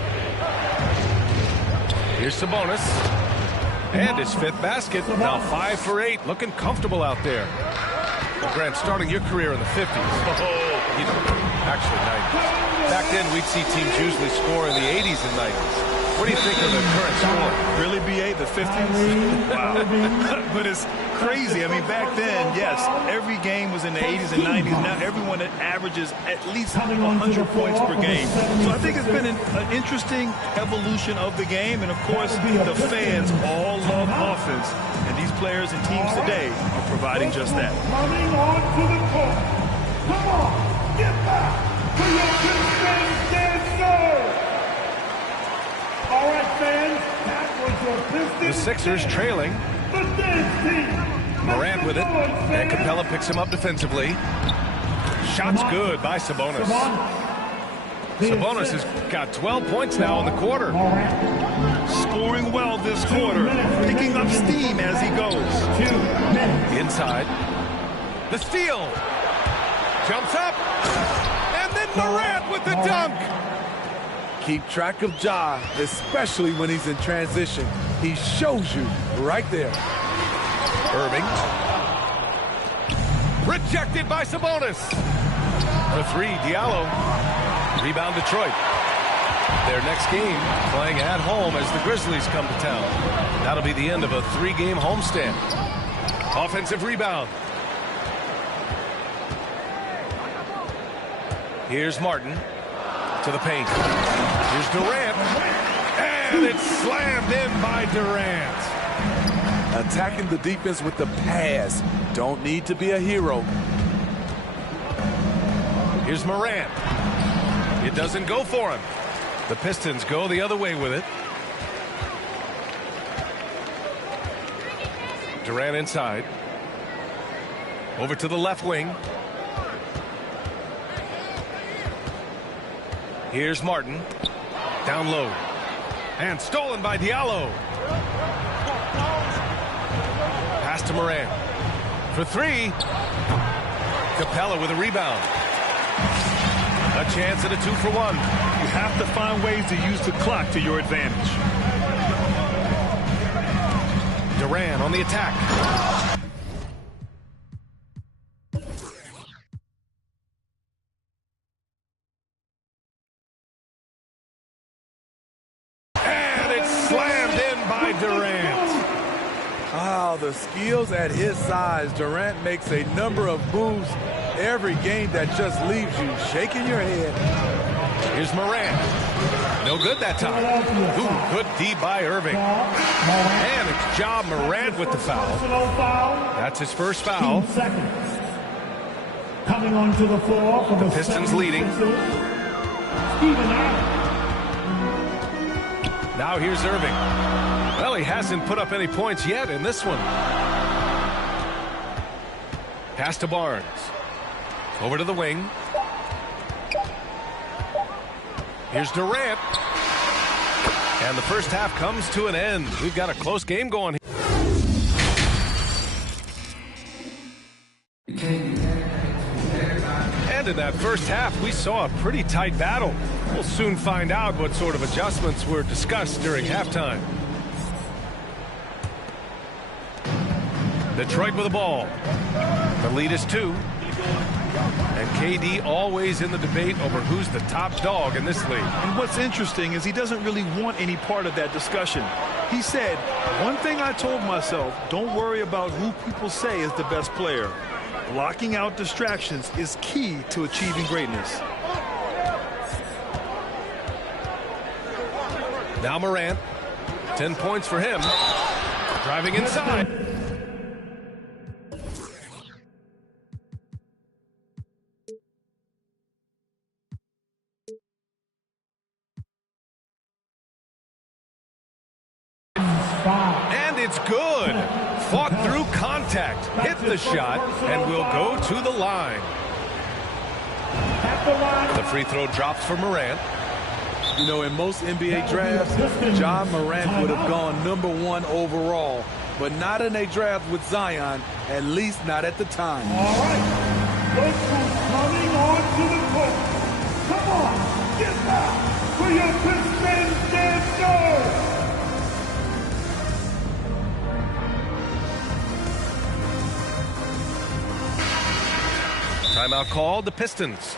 Here's Sabonis. And his 5th basket. Now 5 for 8. Looking comfortable out there. Well, Grant, starting your career in the 50s. Actually 90s. Back then, we'd see teams usually score in the 80s and 90s. What do you think of the current score? Really, BA, the 50s? Wow. But it's crazy. I mean, back then, yes, every game was in the 80s and 90s. Now everyone averages at least 100 points per game. So I think it's been an interesting evolution of the game. And, of course, the fans all love offense. And these players and teams today are providing just that. Coming on to the court. Come on, get back to your Pistons dancer. All right, fans, that was your Pistons. The Sixers trailing. Morant with it. And Capella picks him up defensively. Shots good by Sabonis. Sabonis has got 12 points now in the quarter. Scoring well this quarter. Picking up steam as he goes. Inside. The steal. Jumps up. And then Morant with the dunk. Keep track of Ja, especially when he's in transition. He shows you right there. Irving. Rejected by Sabonis. For three, Diallo. Rebound Detroit. Their next game playing at home as the Grizzlies come to town. That'll be the end of a 3-game homestand. Offensive rebound. Here's Martin to the paint. Here's Durant. And it's slammed in by Durant. Attacking the defense with the pass. Don't need to be a hero. Here's Morant. It doesn't go for him. The Pistons go the other way with it. Durant inside. Over to the left wing. Here's Martin. Down low. And stolen by Diallo. Pass to Morant. For three. Capella with a rebound. A chance at a 2-for-1. You have to find ways to use the clock to your advantage. Durant on the attack. And it's slammed in by Durant. Wow, the skills at his size. Durant makes a number of moves every game that just leaves you shaking your head. Here's Morant. No good that time. Ooh, good D by Irving. And it's Ja Morant with the foul. That's his first foul. Coming onto the floor from the Pistons leading. Now here's Irving. Well, he hasn't put up any points yet in this one. Pass to Barnes. Over to the wing. Here's Durant. And the first half comes to an end. We've got a close game going here. And in that first half, we saw a pretty tight battle. We'll soon find out what sort of adjustments were discussed during halftime. Detroit with the ball. The lead is 2. And KD always in the debate over who's the top dog in this league. And what's interesting is he doesn't really want any part of that discussion. He said, one thing I told myself, don't worry about who people say is the best player. Blocking out distractions is key to achieving greatness. Now Morant. 10 points for him. Driving inside. And it's good. Fought through contact, hit the shot, and will go to the line. The free throw drops for Morant. You know, in most NBA drafts, Ja Morant would have gone #1 overall, but not in a draft with Zion, at least not at the time. All right, look who's coming onto the court. Come on, get back for your Pistons dancers. Timeout called, the Pistons.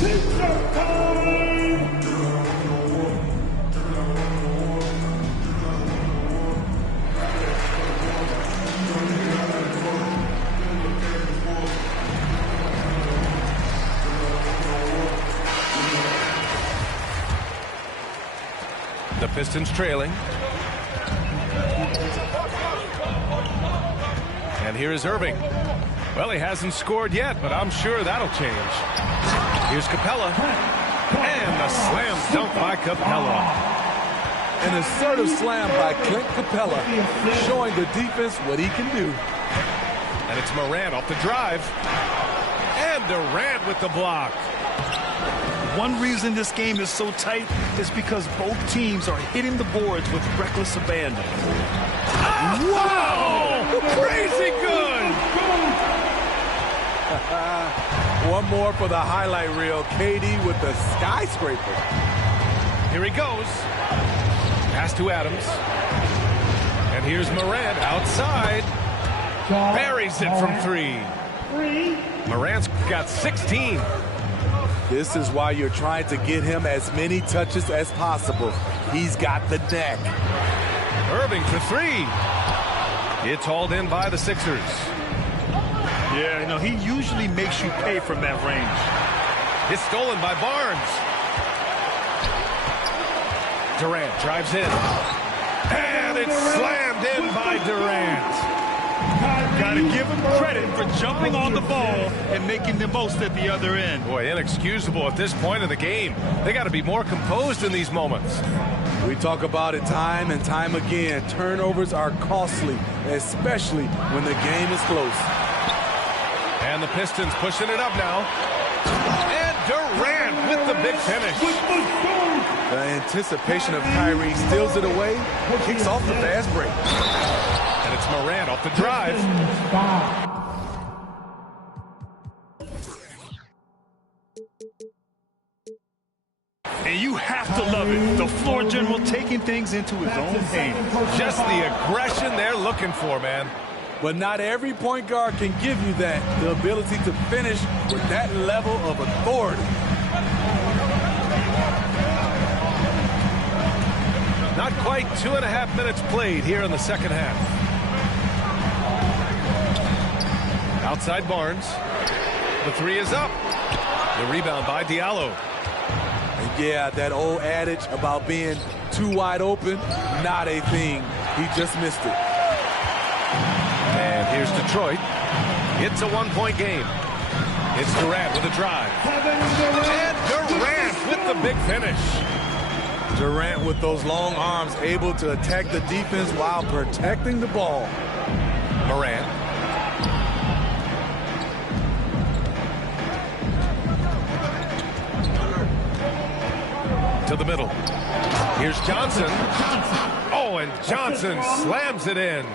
T-shirt time! The Pistons trailing. And here is Irving. Well, he hasn't scored yet, but I'm sure that'll change. Here's Capella. And a slam dunk by Capella. An assertive slam by Clint Capella, showing the defense what he can do. And it's Morant off the drive. And Durant with the block. One reason this game is so tight is because both teams are hitting the boards with reckless abandon. Wow! Crazy good! One more for the highlight reel. KD with the skyscraper. Here he goes. Pass to Adams. And here's Morant outside. Buries it from 3. Morant's got 16. This is why you're trying to get him as many touches as possible. He's got the knack. Irving for 3. It's hauled in by the Sixers. Yeah, you know, he usually makes you pay from that range. It's stolen by Barnes. Durant drives in. And it's slammed in by Durant. Got to give him credit for jumping on the ball and making the most at the other end. Boy, inexcusable at this point in the game. They got to be more composed in these moments. We talk about it time and time again. Turnovers are costly, especially when the game is close. And the Pistons pushing it up now. And Durant with the big finish. The anticipation of Kyrie steals it away, kicks off the fast break. And it's Morant off the drive. And you have to love it. The floor general taking things into his own hands. Just the aggression they're looking for, man. But not every point guard can give you that, the ability to finish with that level of authority. Not quite 2.5 minutes played here in the second half. Outside Barnes. The 3 is up. The rebound by Diallo. And yeah, that old adage about being too wide open, not a thing. He just missed it. And here's Detroit. It's a 1-point game. It's Durant with a drive. And Durant with the big finish. Durant with those long arms, able to attack the defense while protecting the ball. Morant. To the middle. Here's Johnson. Oh, and Johnson slams it in.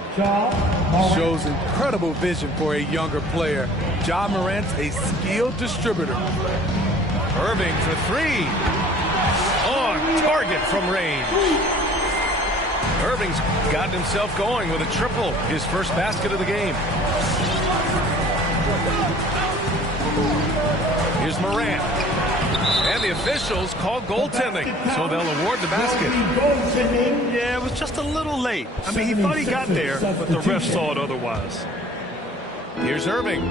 Shows incredible vision for a younger player. Ja Morant's a skilled distributor. Irving for 3. On target from range. Irving's gotten himself going with a triple, his first basket of the game. Here's Morant. And the officials call goaltending, so they'll award the basket. Yeah, it was just a little late. I mean, he thought he got there, but the ref saw it otherwise. Here's Irving.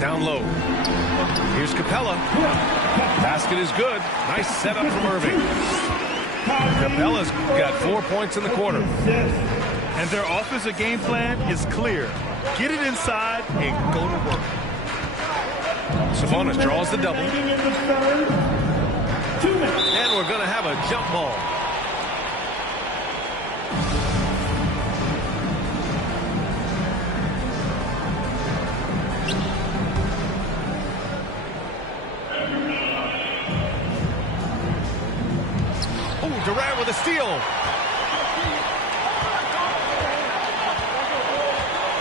Down low. Here's Capella. Basket is good. Nice setup from Irving. Capella's got 4 points in the quarter. And their offensive game plan is clear. Get it inside and go to work. Sabonis draws the double. And we're going to have a jump ball. Oh, Durant with a steal.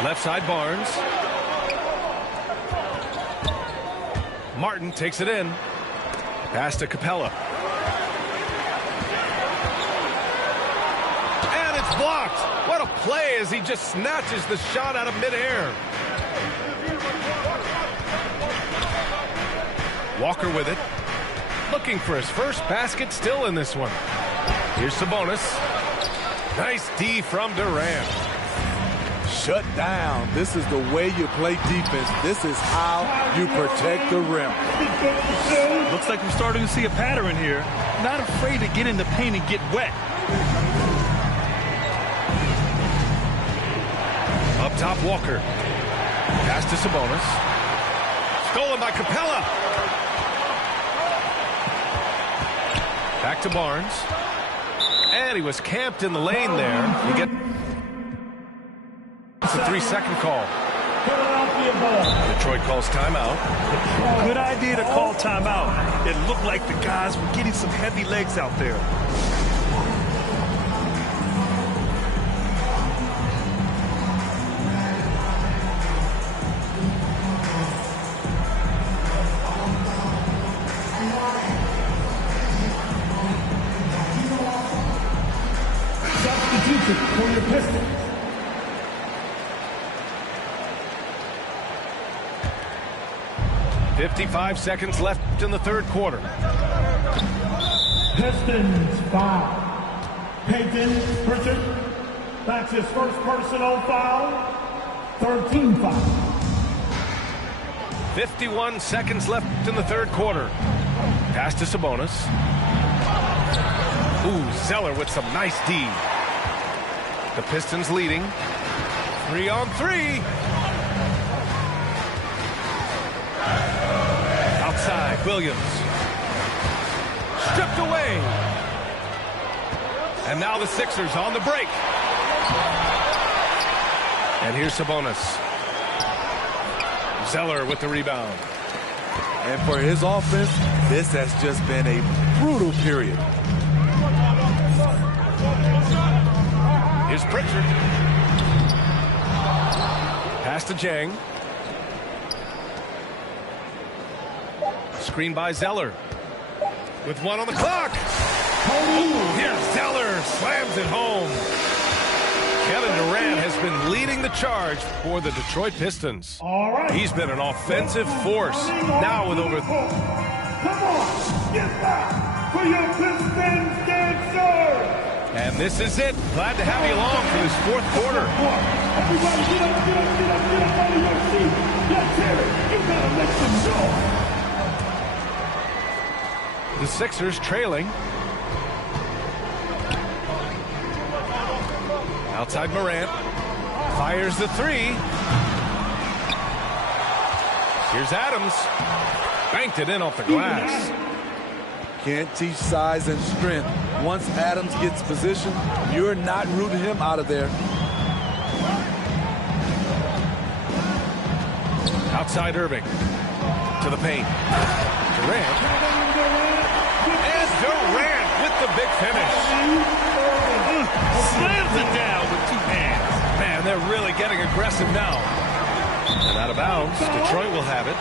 Left side Barnes. Martin takes it in. Pass to Capella. And it's blocked. What a play as he just snatches the shot out of midair. Walker with it. Looking for his first basket still in this one. Here's Sabonis. Nice D from Durant. Shut down. This is the way you play defense. This is how you protect the rim. Looks like we're starting to see a pattern here. Not afraid to get in the paint and get wet. Up top, Walker. Pass to Sabonis. Stolen by Capella. Back to Barnes. And he was camped in the lane there. It's a 3-second call. Detroit calls timeout. Good idea to call timeout. It looked like the guys were getting some heavy legs out there. Music for your Pistons. .55 seconds left in the third quarter. Pistons foul. Peyton Pritchard. That's his first personal foul. 13 foul. 51 seconds left in the third quarter. Pass to Sabonis. Ooh, Zeller with some nice D. The Pistons leading. 3-on-3. Outside, Williams. Stripped away. And now the Sixers on the break. And here's Sabonis. Zeller with the rebound. And for his offense, this has just been a brutal period. Here's Pritchard. Pass to Jang. Screen by Zeller. With one on the clock. Oh, here's Zeller. Slams it home. Kevin Durant has been leading the charge for the Detroit Pistons. All right. He's been an offensive force. Now with over... Come on, get back for your Pistons dancer. And this is it. Glad to have you along for this fourth quarter. Everybody get up out of your seat. Let's hear it. You gotta make some noise. The Sixers trailing. Outside Morant. Fires the three. Here's Adams. Banked it in off the glass. Can't teach size and strength. Once Adams gets position, you're not rooting him out of there. Outside Irving. To the paint. Durant. And Durant with the big finish. Slams it down with two hands. Man, they're really getting aggressive now. And out of bounds. Detroit will have it.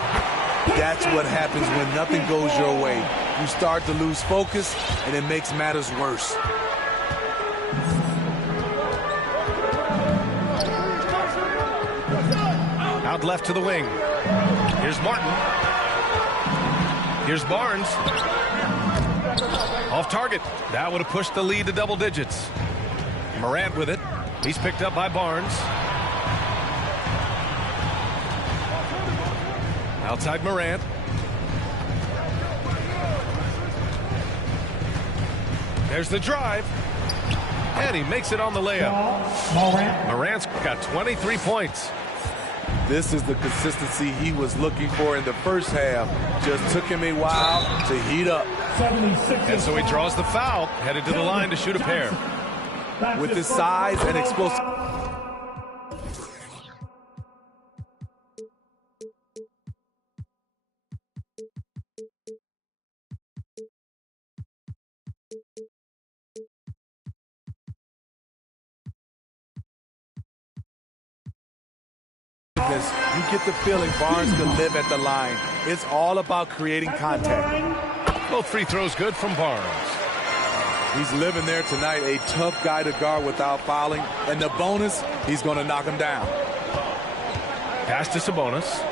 That's what happens when nothing goes your way. You start to lose focus, and it makes matters worse. Out left to the wing. Here's Martin. Here's Barnes. Off target. That would have pushed the lead to double digits. Morant with it. He's picked up by Barnes. Outside Morant. There's the drive. And he makes it on the layup. Morant's got 23 points. This is the consistency he was looking for in the first half. Just took him a while to heat up. And so he draws the foul, headed to the line to shoot a pair. With his size and explosive. You get the feeling Barnes could live at the line. It's all about creating contact. Both free throws good from Barnes. He's living there tonight, a tough guy to guard without fouling. And the bonus, he's going to knock him down. Pass to Sabonis.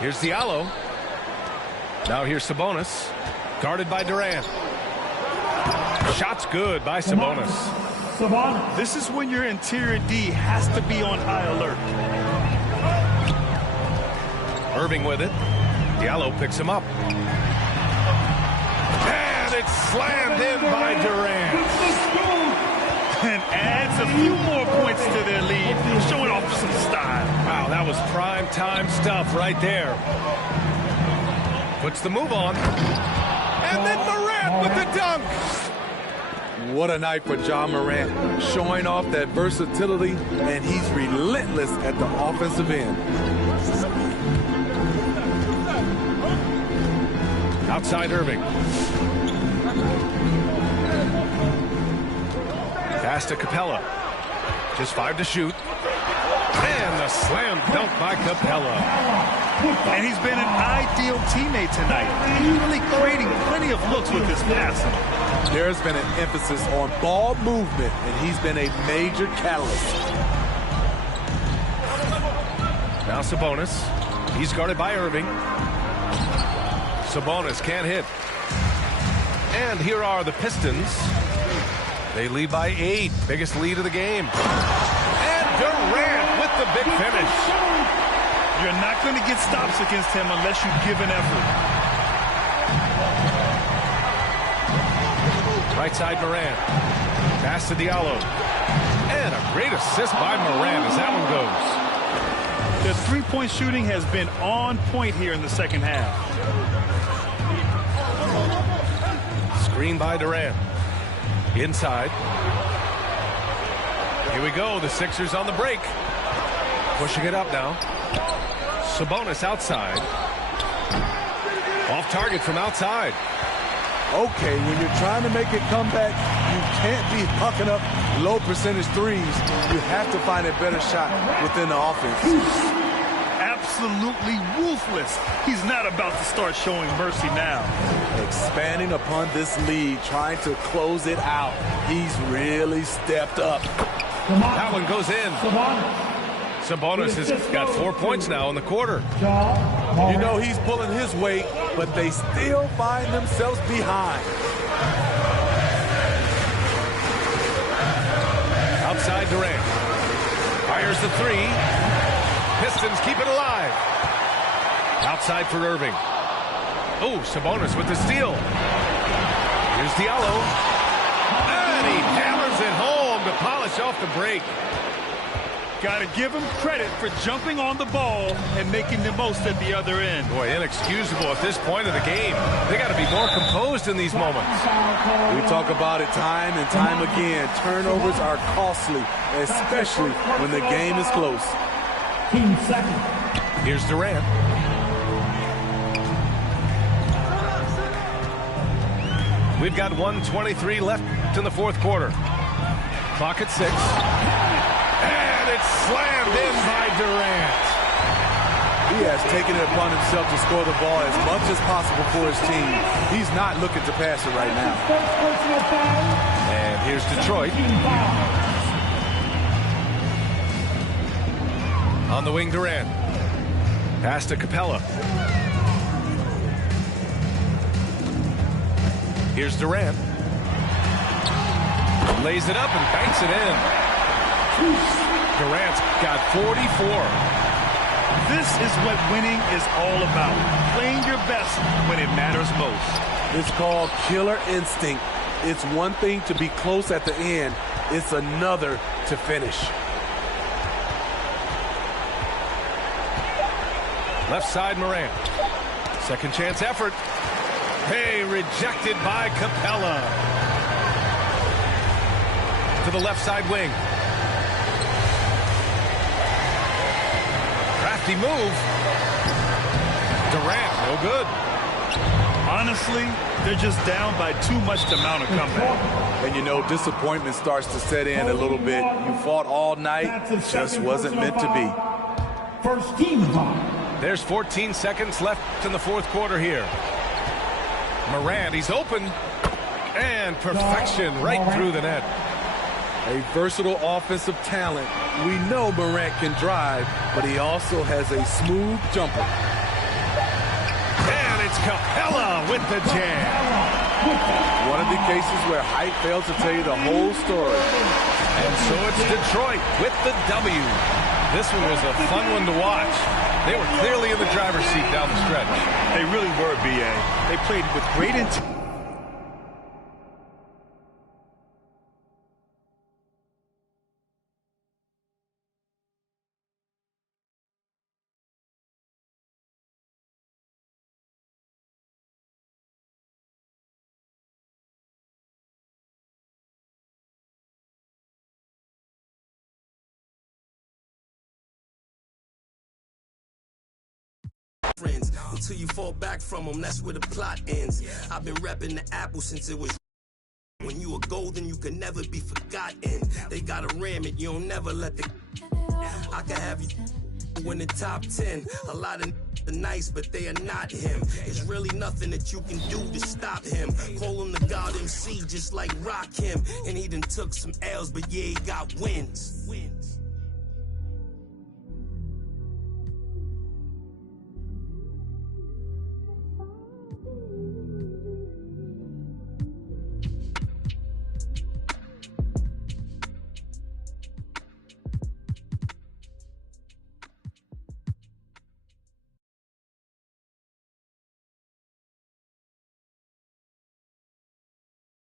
Here's Diallo. Now here's Sabonis. Guarded by Durant. Shot's good by Sabonis. This is when your interior D has to be on high alert. Irving with it. Diallo picks him up. And it's slammed in by Durant. And adds a few more points to their lead, showing off some style. Wow, that was prime time stuff right there. Puts the move on. And then Morant with the dunk. What a night for Ja Morant, showing off that versatility, and he's relentless at the offensive end. Outside Irving. Pass to Capella. Just 5 to shoot. And the slam dunk by Capella. And he's been an ideal teammate tonight. He's really creating plenty of looks with his passing. There's been an emphasis on ball movement, and he's been a major catalyst. Now Sabonis. He's guarded by Irving. Sabonis can't hit. And here are the Pistons. They lead by 8. Biggest lead of the game. And Durant with the big finish. You're not going to get stops against him unless you give an effort. Right side Morant. Pass to Diallo. And a great assist by Morant as that one goes. The three-point shooting has been on point here in the second half. Screen by Durant. Inside. Here we go. The Sixers on the break. Pushing it up now. Sabonis outside. Off target from outside. Okay, when you're trying to make it come back, you can't be hucking up low percentage threes. You have to find a better shot within the offense. Absolutely ruthless. He's not about to start showing mercy now. Expanding upon this lead, trying to close it out. He's really stepped up. That one goes in. Sabonis has got 4 points now in the quarter. You know he's pulling his weight, but they still find themselves behind. Outside Durant. Fires the three. Pistons keep it alive. Outside for Irving. Oh, Sabonis with the steal. Here's Diallo. And he hammers it home to polish off the break. Got to give him credit for jumping on the ball and making the most at the other end. Boy, inexcusable at this point of the game. They got to be more composed in these moments. We talk about it time and time again. Turnovers are costly, especially when the game is close. Here's Durant. We've got 1:23 left in the fourth quarter. Clock at 6. And it's slammed in by Durant. He has taken it upon himself to score the ball as much as possible for his team. He's not looking to pass it right now. And here's Detroit. On the wing, Durant. Pass to Capella. Here's Durant. Lays it up and banks it in. Durant's got 44. This is what winning is all about. Playing your best when it matters most. It's called killer instinct. It's one thing to be close at the end. It's another to finish. Left side, Morant. Second chance effort. Hey, rejected by Capella. To the left side wing. Crafty move. Durant, no good. Honestly, they're just down by too much to mount a comeback. And you know, disappointment starts to set in a little bit. You fought all night, just wasn't meant to be. First team foul. There's 14 seconds left in the fourth quarter here. Morant, he's open. And perfection right through the net. A versatile offensive talent. We know Morant can drive, but he also has a smooth jumper. And it's Capella with the jam. One of the cases where height fails to tell you the whole story. And so it's Detroit with the W. This one was a fun one to watch. They were clearly in the driver's seat down the stretch. They really were, B.A. They played with great intent. Friends, until you fall back from them, that's where the plot ends. I've been repping the apple since it was. When you are golden, you can never be forgotten. They gotta ram it, you don't never let the. I can have you in the top 10. A lot of are nice, but they are not him. There's really nothing that you can do to stop him. Call him the God MC. just like Rakim. And he done took some L's, but yeah, he got wins.